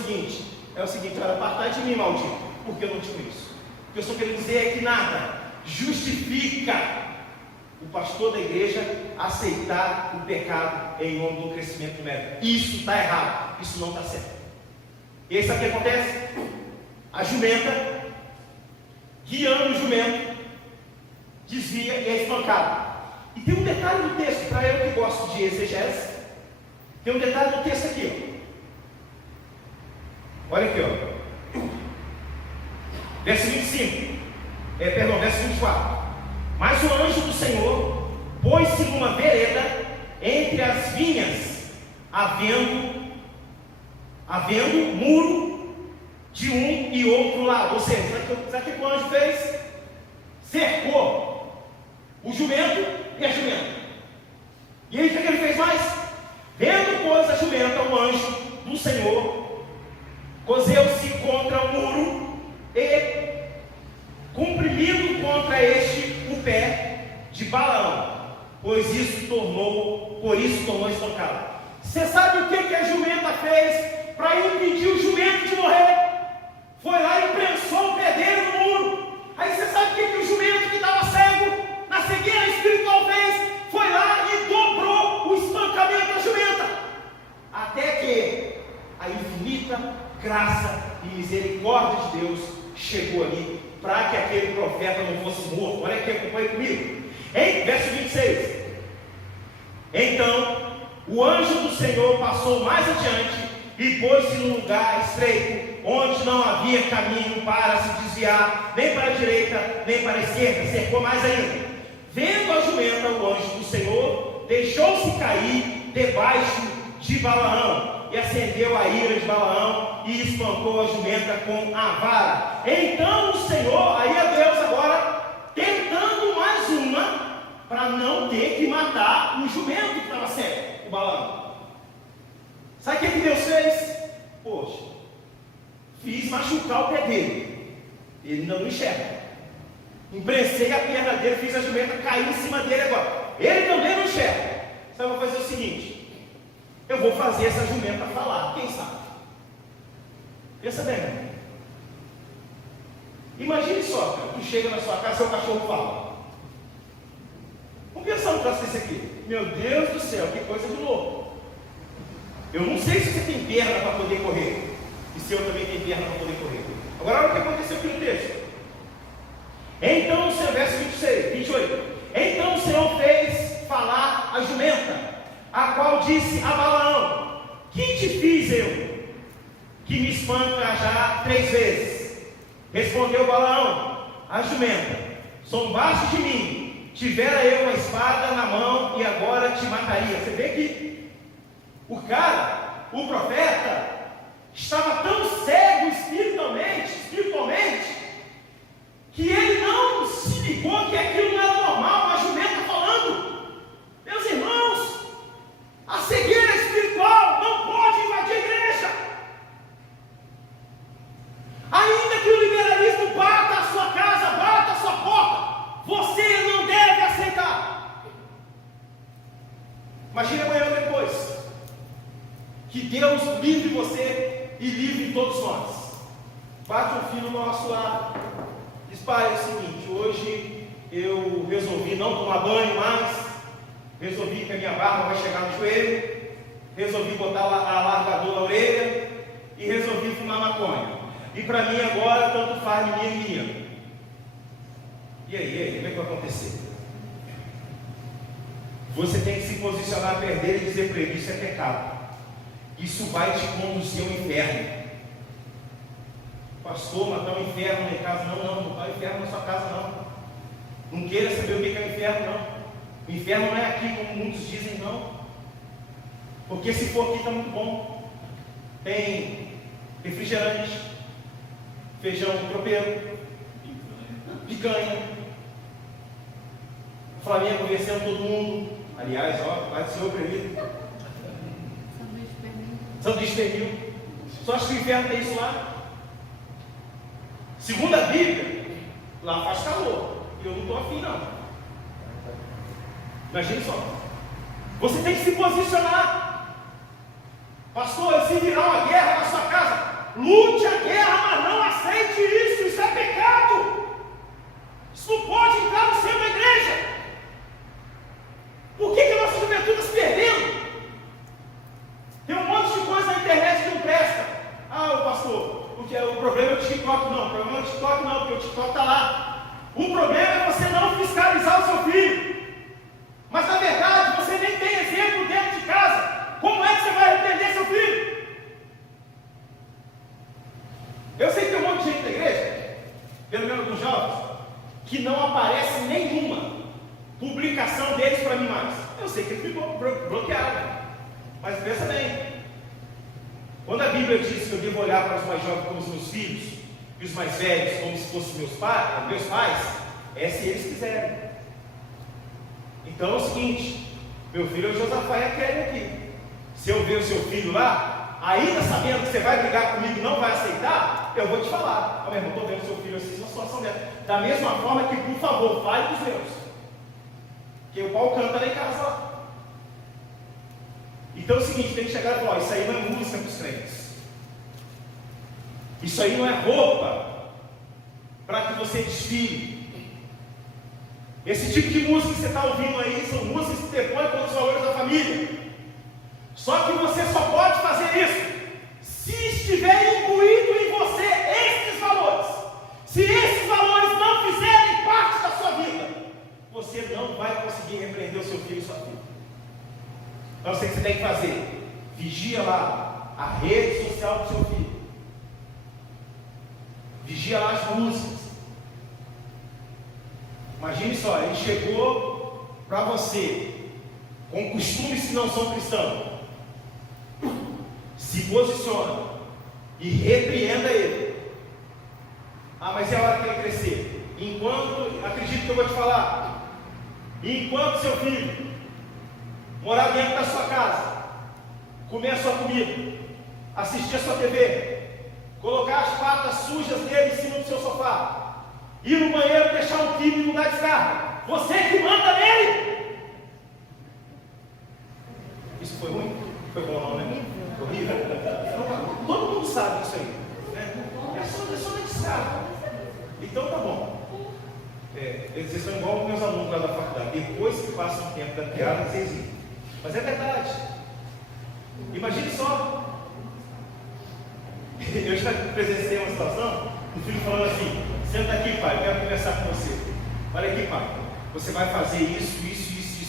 seguinte: olha, apartai de mim, maldito, porque eu não te conheço. O que eu estou querendo dizer é que nada justifica o pastor da igreja aceitar o pecado em nome do crescimento numérico. Isso está errado, isso não está certo. E aí sabe o que acontece? A jumenta, guiando o jumento, desvia e é espancada. E tem um detalhe no texto, para eu que gosto de exegese, tem um detalhe no texto aqui, ó. Olha aqui, ó. Verso 25. Verso 24. Mas o anjo do Senhor pôs-se numa vereda entre as vinhas, havendo muro de um e outro lado. Ou seja, sabe o que o anjo fez? Cercou o jumento e a jumenta. E aí o que ele fez mais? Vendo, pois, a jumenta, o anjo do Senhor coseu-se contra o muro e, comprimindo contra este o pé de Balaão, por isso tornou espancado. Você sabe o que a jumenta fez para impedir o jumento de morrer? Foi lá e prensou o pé dele no muro. Aí você sabe o que o jumento que estava cego, na cegueira espiritual, fez? Foi lá e dobrou o espancamento da jumenta, até que a infinita graça e misericórdia de Deus chegou ali, para que aquele profeta não fosse morto. Olha aqui, acompanhe comigo. Em verso 26. Então o anjo do Senhor passou mais adiante e pôs-se num lugar estreito, onde não havia caminho para se desviar, nem para a direita, nem para a esquerda. Cercou mais ainda. Vendo a jumenta, o anjo do Senhor deixou-se cair debaixo de Balaão, e acendeu a ira de Balaão, e espancou a jumenta com a vara. Então o Senhor, aí é Deus agora, tentando mais uma, para não ter que matar o jumento que estava cego, o Balaão. Sabe o que Deus fez? Poxa, fiz machucar o pé dele, ele não enxerga. Imprensei a perna dele, fiz a jumenta cair em cima dele agora. Ele também não enxerga. Então eu vou fazer o seguinte: eu vou fazer essa jumenta falar, quem sabe? Pensa bem, né? Imagine só, cara, tu chega na sua casa, seu cachorro fala. Vamos pensar no caso desse aqui. Meu Deus do céu, que coisa de louco. Eu não sei se você tem perna para poder correr, e se eu também tenho perna para poder correr. Agora olha o que aconteceu aqui no texto. Então o Senhor, verso 28. Então o Senhor fez falar a jumenta, a qual disse a Balaão: que te fiz eu, que me espanca já 3 vezes? Respondeu Balaão a jumenta: zombaste de mim, tivera eu uma espada na mão e agora te mataria. Você vê que o cara, o profeta, estava tão cego espiritualmente, que ele não se ligou que aquilo não era normal, uma jumenta falando. Meus irmãos, a cegueira espiritual não pode invadir a igreja. Ainda que o liberalismo bata a sua casa, bata a sua porta, você não deve aceitar. Imagine amanhã ou depois, que Deus livre você e livre todos nós. Bate um filho no nosso lado. Diz: pai, é o seguinte, hoje eu resolvi não tomar banho mais, resolvi que a minha barba vai chegar no joelho, resolvi botar a largador na orelha e resolvi fumar maconha. E para mim agora tanto faz minha. E aí, como é que vai acontecer? Você tem que se posicionar perto dele e dizer para ele: isso é pecado, isso vai te conduzir ao inferno. Pastor, mas está o inferno na minha casa. Não está o inferno na sua casa, não. Não queira saber o que é o inferno, não. O inferno não é aqui, como muitos dizem, não. Porque se for aqui está muito bom. Tem refrigerante, feijão tropeiro, picanha, o Flamengo vencendo todo mundo. Aliás, vai ser oprimido. Sanduíche pernil. Só acho que o inferno tem isso lá. Segundo a Bíblia, lá faz calor, e eu não estou afim não. Imagine só. Você tem que se posicionar. Pastor, se virar uma guerra na sua casa, lute a guerra, mas não aceite isso. Isso é pecado. Isso não pode entrar no seio da igreja. Por que a nossa juventude está se perdendo? Tem um monte de coisa na internet que não presta. Ah, pastor, o problema é o TikTok. Não, o problema é o TikTok não, porque o TikTok está lá. O problema é você não fiscalizar o seu filho. Eu sei que eles me bloquearam. Mas pensa bem. Quando a Bíblia diz que eu devo olhar para os mais jovens como os meus filhos, e os mais velhos como se fossem meus pais, é se eles quiserem. Então é o seguinte, meu filho é o Josafá e a Kelly aqui. Se eu ver o seu filho lá, ainda sabendo que você vai brigar comigo e não vai aceitar, eu vou te falar: meu irmão, estou vendo o seu filho assim, uma situação dessa. Da mesma forma que, por favor, fale dos meus. Porque o pau canta lá em casa lá. Então é o seguinte, tem que chegar e falar: isso aí não é música para os crentes. Isso aí não é roupa para que você desfile. Esse tipo de música que você está ouvindo aí são músicas que depõem contra os valores da família. Só que você só pode fazer isso se estiver imbuído em você esses valores. Se esses valores não fizerem parte da sua vida, você não vai conseguir repreender o seu filho e sua filha. Então o que você tem que fazer? Vigia lá a rede social do seu filho. Vigia lá as músicas. Imagine só, ele chegou para você com costumes que não são cristãos. Se posiciona e repreenda ele. Ah, mas é a hora que ele crescer. Enquanto, acredito que eu vou te falar, enquanto seu filho morar dentro da sua casa, comer a sua comida, assistir a sua TV, colocar as patas sujas dele em cima do seu sofá, ir no banheiro, deixar um quilo e não dar descarga, você que manda nele. Isso foi ruim? Foi bom não, né? Horrível. Todo mundo sabe disso aí, né? É só na descarga. Então tá bom. Eles estão igual os meus alunos lá da faculdade. Depois que passam um tempo da piada, eles riem. Mas é verdade. Imagine só. Eu já presenciei uma situação, um filho falando assim: senta aqui, pai, eu quero conversar com você. Olha aqui, pai, você vai fazer isso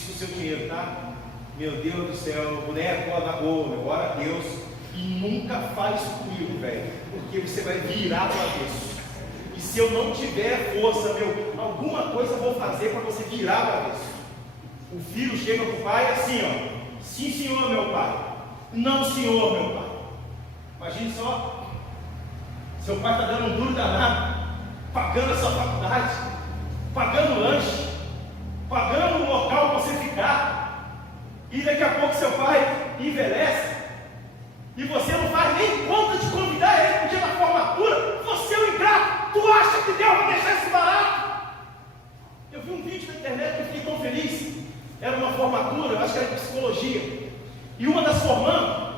com o seu dinheiro, tá? Meu Deus do céu, boneco, da boa, glória a Deus. E nunca faz isso comigo, velho, porque você vai virar do avesso. E se eu não tiver força, alguma coisa eu vou fazer para você virar do avesso. O filho chega para o pai assim, ó: sim, senhor, meu pai. Não, senhor, meu pai. Imagine só. Seu pai está dando um duro danado, pagando a sua faculdade, pagando lanche, pagando um local para você ficar. E daqui a pouco seu pai envelhece e você não faz nem conta de convidar ele para o dia da formatura. Você é um ingrato. Tu acha que Deus vai deixar isso barato? Eu vi um vídeo na internet que eu fiquei tão feliz. Era uma formatura, acho que era de psicologia, e uma das formandas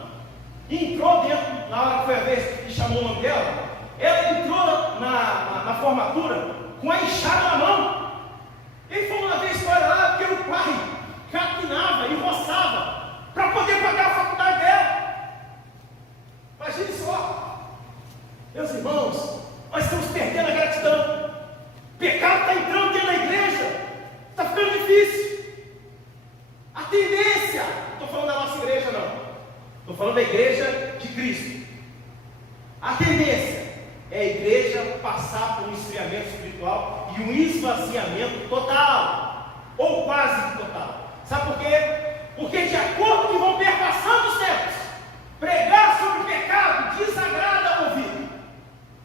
entrou dentro, na hora que foi a vez que chamou o nome dela, ela entrou na formatura com a enxada na mão. Ele falou uma vez história lá, porque o pai capinava e roçava para poder pagar a faculdade dela. Imagine só, meus irmãos, nós estamos perdendo a gratidão. O pecado está entrando dentro da igreja, está ficando difícil. A tendência, não estou falando da nossa igreja não, estou falando da igreja de Cristo. A tendência é a igreja passar por um esfriamento espiritual e um esvaziamento total, ou quase total. Sabe por quê? Porque de acordo que vão perpassando os tempos, pregar sobre o pecado desagrada ao ouvido.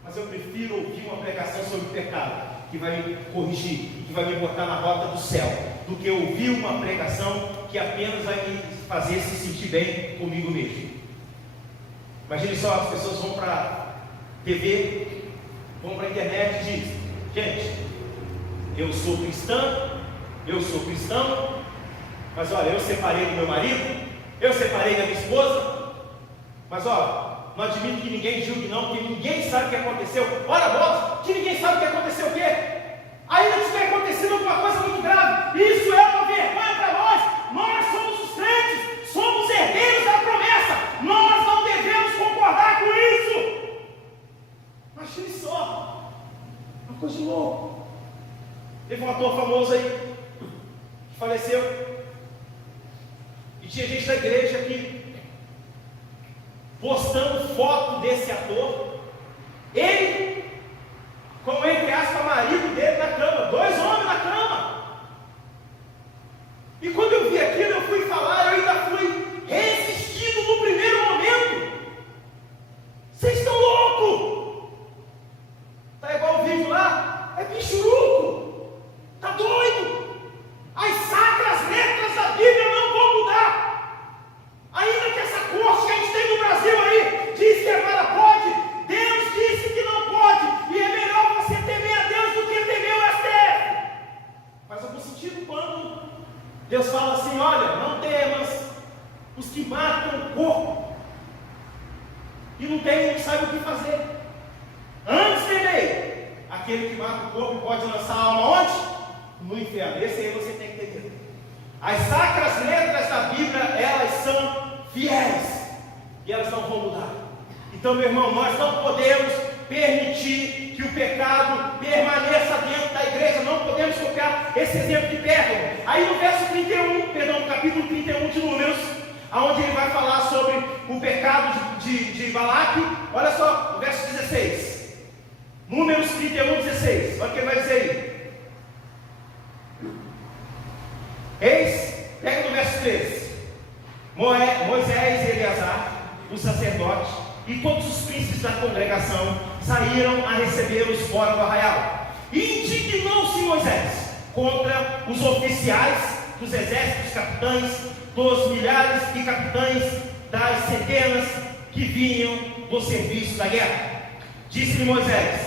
Mas eu prefiro ouvir uma pregação sobre o pecado, que vai me corrigir, que vai me botar na rota do céu, do que ouvir uma pregação que apenas vai me fazer se sentir bem comigo mesmo. Imagine só, as pessoas vão para a TV, vão para a internet e dizem: gente, eu sou cristão, mas olha, eu separei do meu marido, eu separei da minha esposa, mas olha, não admito que ninguém julgue não, porque ninguém sabe o que aconteceu. Ora, bola, que ninguém sabe o que aconteceu o quê? Ainda que tenha acontecido alguma coisa muito grave, isso é uma vergonha para nós. Nós somos os crentes, somos herdeiros da promessa, nós não devemos concordar com isso. Imagine só, uma coisa de louco. Teve um ator famoso aí, que faleceu, e tinha gente da igreja que postando foto desse ator, ele com, entre aspas, marido dele na cama, 2 homens na cama. E quando eu vi aquilo, eu fui fui falar, eu ainda fui resistido no primeiro momento. Vocês estão loucos? Está igual o vídeo lá? É bichuruco. Está doido? As sacras letras da Bíblia não vão mudar. Ainda que essa corte que a gente tem no Brasil aí diz que agora pode, Deus disse que não pode. E é melhor você temer a Deus do que temer o STF. Faz algum sentido quando Deus fala assim: olha, não temas os que matam o corpo e não sabe o que fazer. Antes temei aquele que mata o corpo e pode lançar a alma onde? No inferno. Esse aí você tem que ter. As sacras letras da Bíblia, elas são fiéis e elas não vão mudar. Então, meu irmão, nós não podemos permitir que o pecado permaneça dentro da igreja. Não podemos copiar esse exemplo de Pérgamo. Aí no verso 31, no capítulo 31 de Números, onde ele vai falar sobre o pecado de Balaque, olha só, o verso 16. Números 31, 16. Olha o que ele vai dizer aí. Eis, pega no verso 13. Moisés e Eleazar, o sacerdote, e todos os príncipes da congregação saíram a recebê-los fora do arraial. E indignou-se Moisés contra os oficiais dos exércitos, capitães dos milhares e capitães das centenas que vinham do serviço da guerra. Disse-lhe Moisés: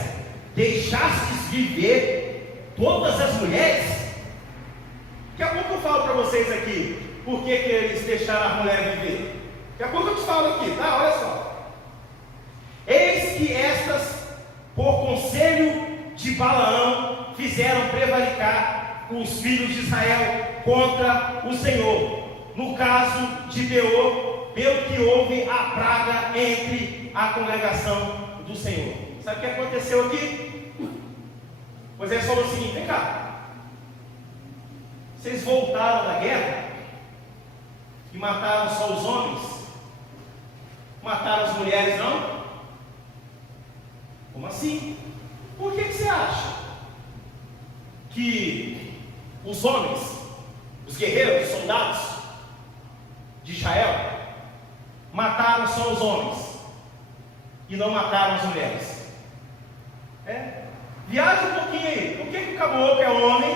deixastes viver todas as mulheres? Daqui a pouco eu falo para vocês aqui por que eles deixaram as mulheres viver. Daqui a pouco eu te falo aqui, tá? Olha só. Eis que estas, por conselho de Balaão, fizeram prevaricar os filhos de Israel contra o Senhor. No caso de Beor, pelo que houve a praga entre a congregação do Senhor. Sabe o que aconteceu aqui? Moisés falou o seguinte: vem cá. Vocês voltaram da guerra e mataram só os homens? Mataram as mulheres não? Como assim? Por que você acha que os homens, os guerreiros, os soldados de Israel mataram só os homens e não mataram as mulheres? Viaja um pouquinho aí. Por que o caboclo é homem?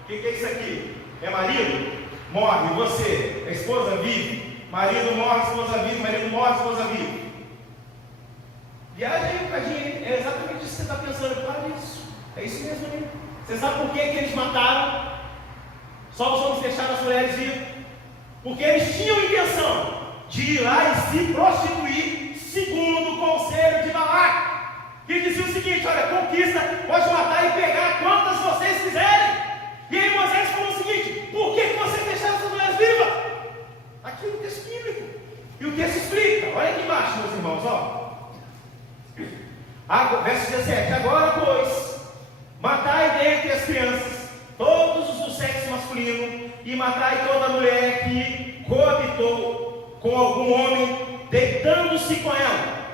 O que é isso aqui? É marido? Morre. Você? A esposa vive? Marido morre, esposa vive. Marido morre, esposa vive. Viaja aí um bocadinho. É exatamente isso que você está pensando. Para isso. É isso mesmo aí. Você sabe por que eles mataram? Só os homens deixaram as mulheres vivas? Porque eles tinham intenção de ir lá e se prostituir, segundo o conselho de Balaque, que dizia o seguinte: olha, conquista, pode matar e pegar quantas vocês quiserem. E aí Moisés falou o seguinte: por que vocês deixaram essas mulheres vivas? Aqui no texto bíblico. E o texto explica, olha aqui embaixo, meus irmãos, ó. Verso 17: agora, pois, matai dentre as crianças todos os do sexo masculino, e matai toda mulher que coabitou com algum homem, deitando-se com ela.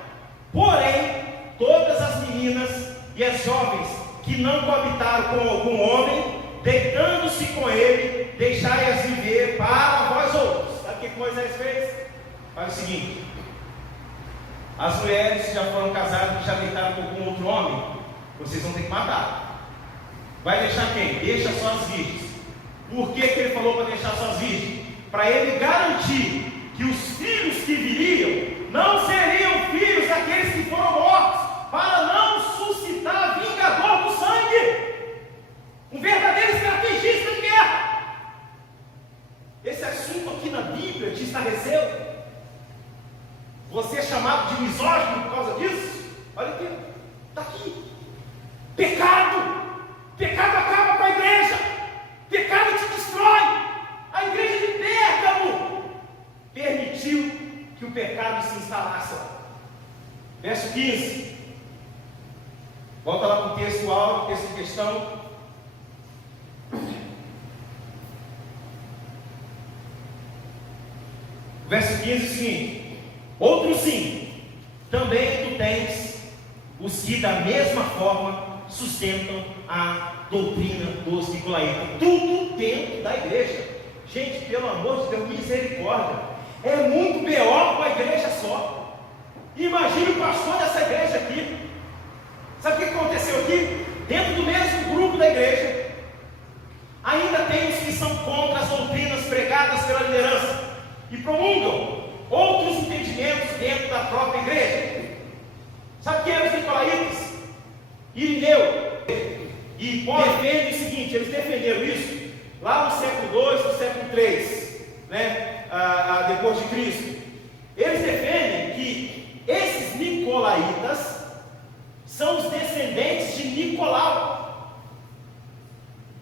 Porém, todas as meninas e as jovens que não coabitaram com algum homem, deitando-se com ele, deixai-as viver para vós outros. Sabe o que Moisés fez? Faz o seguinte: as mulheres que já foram casadas, que já deitaram com algum outro homem, vocês vão ter que matar. Vai deixar quem? Deixa só as virgens. Por que ele falou para deixar só as virgens? Para ele garantir que os filhos que viriam não seriam filhos daqueles que foram mortos, para não suscitar vingador do sangue, um verdadeiro estrategista de guerra. Esse assunto aqui na Bíblia te esclareceu? Você é chamado de misógino por causa disso? Olha aqui, está aqui. Pecado acaba com a igreja. Pecado te destrói. A igreja de Pérgamo permitiu que o pecado se instalasse. Verso 15. Volta lá para o texto áudio, texto em questão. Verso 15 é o seguinte: outro sim, também tu tens os que da mesma forma sustentam a doutrina dos nicolaítas. Tudo dentro da igreja. Gente, pelo amor de Deus, misericórdia. É muito B.O. com a igreja só. Imagine o pastor dessa igreja aqui. Sabe o que aconteceu aqui? Dentro do mesmo grupo da igreja, ainda tem os que são contra as doutrinas pregadas pela liderança e promulgam outros entendimentos dentro da própria igreja. Sabe quem eram os nicolaítas? Irineu e Hipólito defendem o seguinte: eles defenderam isso lá no século II, no século III, né? Depois de Cristo. Eles defendem que esses nicolaítas são os descendentes de Nicolau.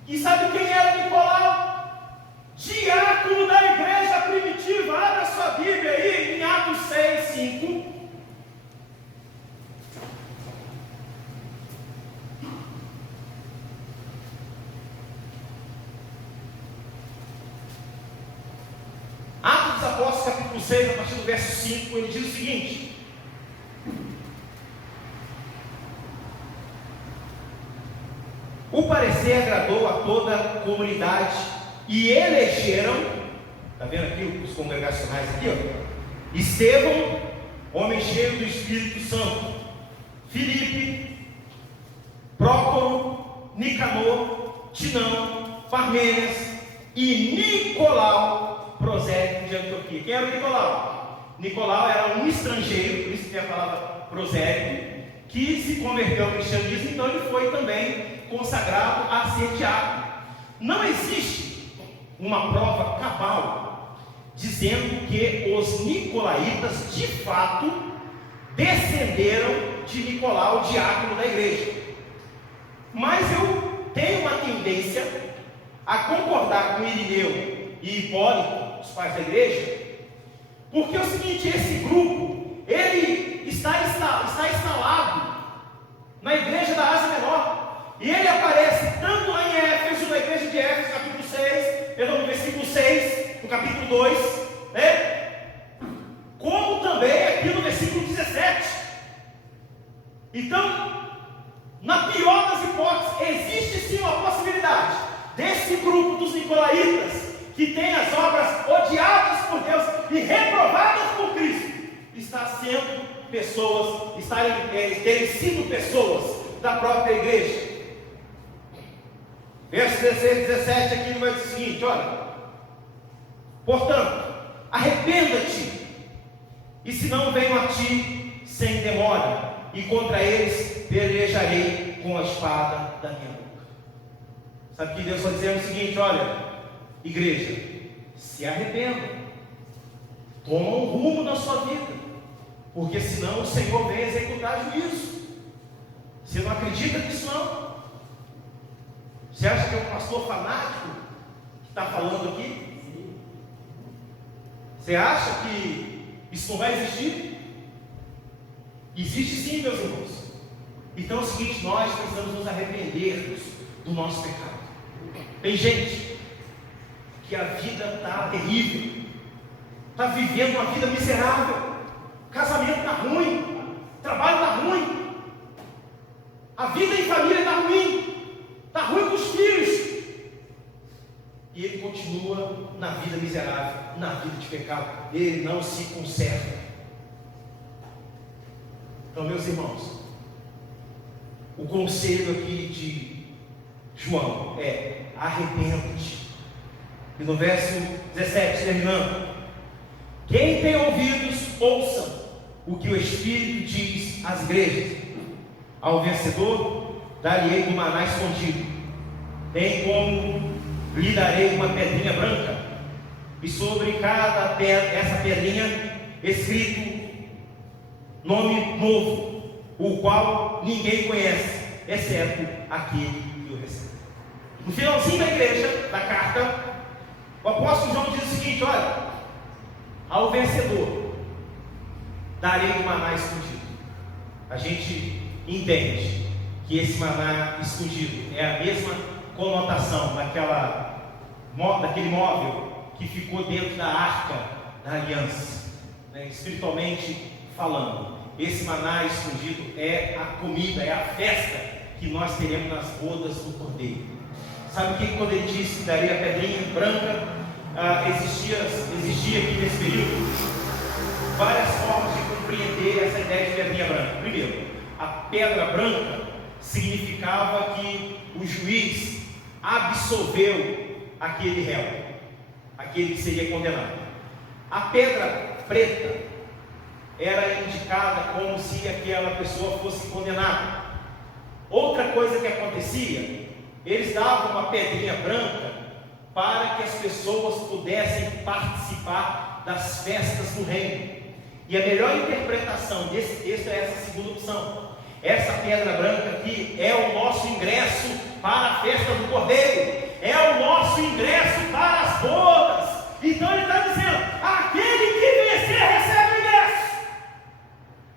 E sabe quem era Nicolau? Diácono da igreja primitiva. Abra sua Bíblia aí em Atos 6, 5. Atos dos Apóstolos, capítulo 6, a partir do verso 5, ele diz o seguinte: o parecer agradou a toda a comunidade e elegeram, está vendo aqui os congregacionais aqui, ó, Estevão, homem cheio do Espírito Santo, Filipe, Prócoro, Nicanor, Tinão, Parmênias e Nicolau, prosélito de Antioquia. Quem era o Nicolau? Nicolau era um estrangeiro, por isso que tem a palavra prosélito, que se converteu ao cristianismo, então ele foi também consagrado a ser diácono. Não existe uma prova cabal dizendo que os nicolaítas de fato descenderam de Nicolau, diácono da igreja. Mas eu tenho uma tendência a concordar com Irineu e Hipólito, os pais da igreja, porque é o seguinte: esse grupo, ele está instalado na igreja da Ásia Menor. E ele aparece tanto lá em Éfeso, na igreja de Éfeso, capítulo 6, perdão, no versículo 6, no capítulo 2, né? Como também aqui no versículo 17. Então, na pior das hipóteses, existe sim uma possibilidade desse grupo dos nicolaítas, que tem as obras odiadas por Deus e reprovadas por Cristo, terem sido pessoas da própria igreja. Verso 16 e 17 aqui no verso seguinte, olha: portanto, arrependa-te, e se não venho a ti sem demora, e contra eles pelejarei com a espada da minha boca. Sabe que Deus está dizendo o seguinte: olha, igreja, se arrependa, toma um rumo na sua vida, porque senão o Senhor vem executar juízo. Você não acredita nisso não? Você acha que é um pastor fanático que está falando aqui? Você acha que isso não vai existir? Existe sim, meus irmãos. Então é o seguinte: nós precisamos nos arrependermos do nosso pecado. Tem gente que a vida está terrível, está vivendo uma vida miserável, casamento está ruim, trabalho está ruim, a vida em família está ruim com os filhos, e ele continua na vida miserável, na vida de pecado, ele não se conserva. Então, meus irmãos, o conselho aqui de João é: arrependa-te. E no verso 17, terminando: quem tem ouvidos, ouça o que o Espírito diz às igrejas. Ao vencedor dar-lhe-ei do maná escondido, bem como lhe darei uma pedrinha branca, e sobre cada essa pedrinha escrito nome novo, o qual ninguém conhece, exceto aquele que o recebe. No finalzinho da igreja, da carta, o apóstolo João diz o seguinte: olha, ao vencedor darei o maná escondido. A gente entende que esse maná escondido é a mesma conotação daquele móvel que ficou dentro da arca da aliança, né? Espiritualmente falando, esse maná escondido é a comida, é a festa que nós teremos nas bodas do Cordeiro. Sabe o que quando ele disse que daria a pedrinha branca? existia aqui nesse período várias formas de compreender essa ideia de pedrinha branca. Primeiro, a pedra branca significava que o juiz absolveu aquele réu, aquele que seria condenado. A pedra preta era indicada como se aquela pessoa fosse condenada. Outra coisa que acontecia, eles davam uma pedrinha branca para que as pessoas pudessem participar das festas do reino. E a melhor interpretação desse texto é essa segunda opção. Essa pedra branca aqui é o nosso ingresso para a festa do Cordeiro, é o nosso ingresso para as bodas. Então ele está dizendo: aquele que vencer recebe o ingresso.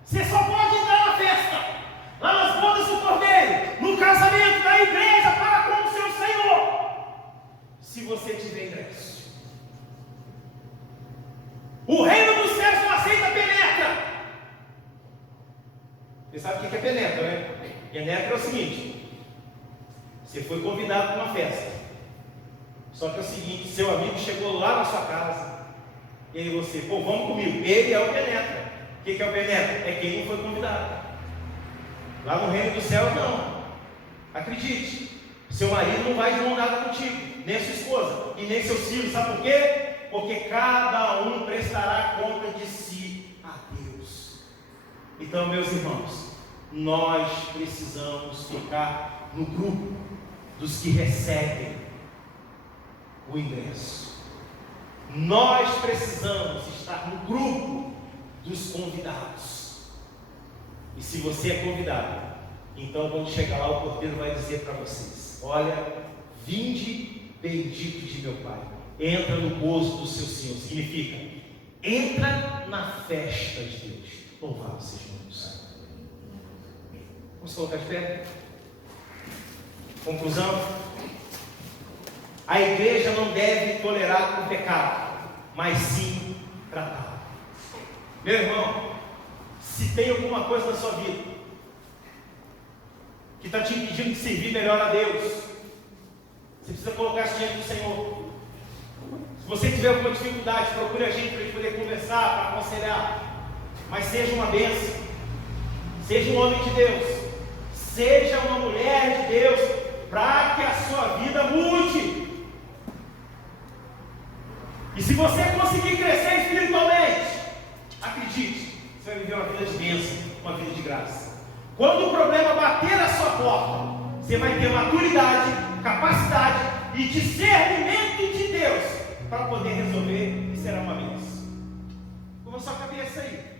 Você só pode entrar na festa, lá nas bodas do Cordeiro, no casamento da igreja para com o seu Senhor, se você tiver ingresso. O reino dos céus não aceita penetra. Você sabe o que é penetra, né? Penetra é o seguinte: você foi convidado para uma festa, só que é o seguinte, seu amigo chegou lá na sua casa, e aí você, pô, vamos comigo. Ele é o penetra. O que é o penetra? É quem não foi convidado. Lá no reino dos céus não. Acredite, seu marido não vai de mão dada contigo, nem a sua esposa, e nem seus filhos. Sabe por quê? Porque cada um prestará conta de si a Deus. Então, meus irmãos, nós precisamos ficar no grupo dos que recebem o ingresso. Nós precisamos estar no grupo dos convidados. E se você é convidado, então quando chegar lá, o Cordeiro vai dizer para vocês: olha, vinde bendito de meu Pai, entra no gozo do seu Senhor. Significa, entra na festa de Deus. Louvado seja Deus. Vamos colocar de pé. Conclusão: a igreja não deve tolerar o pecado, mas sim tratá-lo. Meu irmão, se tem alguma coisa na sua vida que está te impedindo de servir melhor a Deus, você precisa colocar isso diante do Senhor. Se você tiver alguma dificuldade, procure a gente para a gente poder conversar, para aconselhar. Mas seja uma bênção, seja um homem de Deus, seja uma mulher de Deus, para que a sua vida mude. E se você conseguir crescer espiritualmente, acredite, você vai viver uma vida de bênção, uma vida de graça. Quando o problema bater na sua porta, você vai ter maturidade, capacidade e discernimento de Deus para poder resolver, e será uma bênção. Como a sua cabeça aí?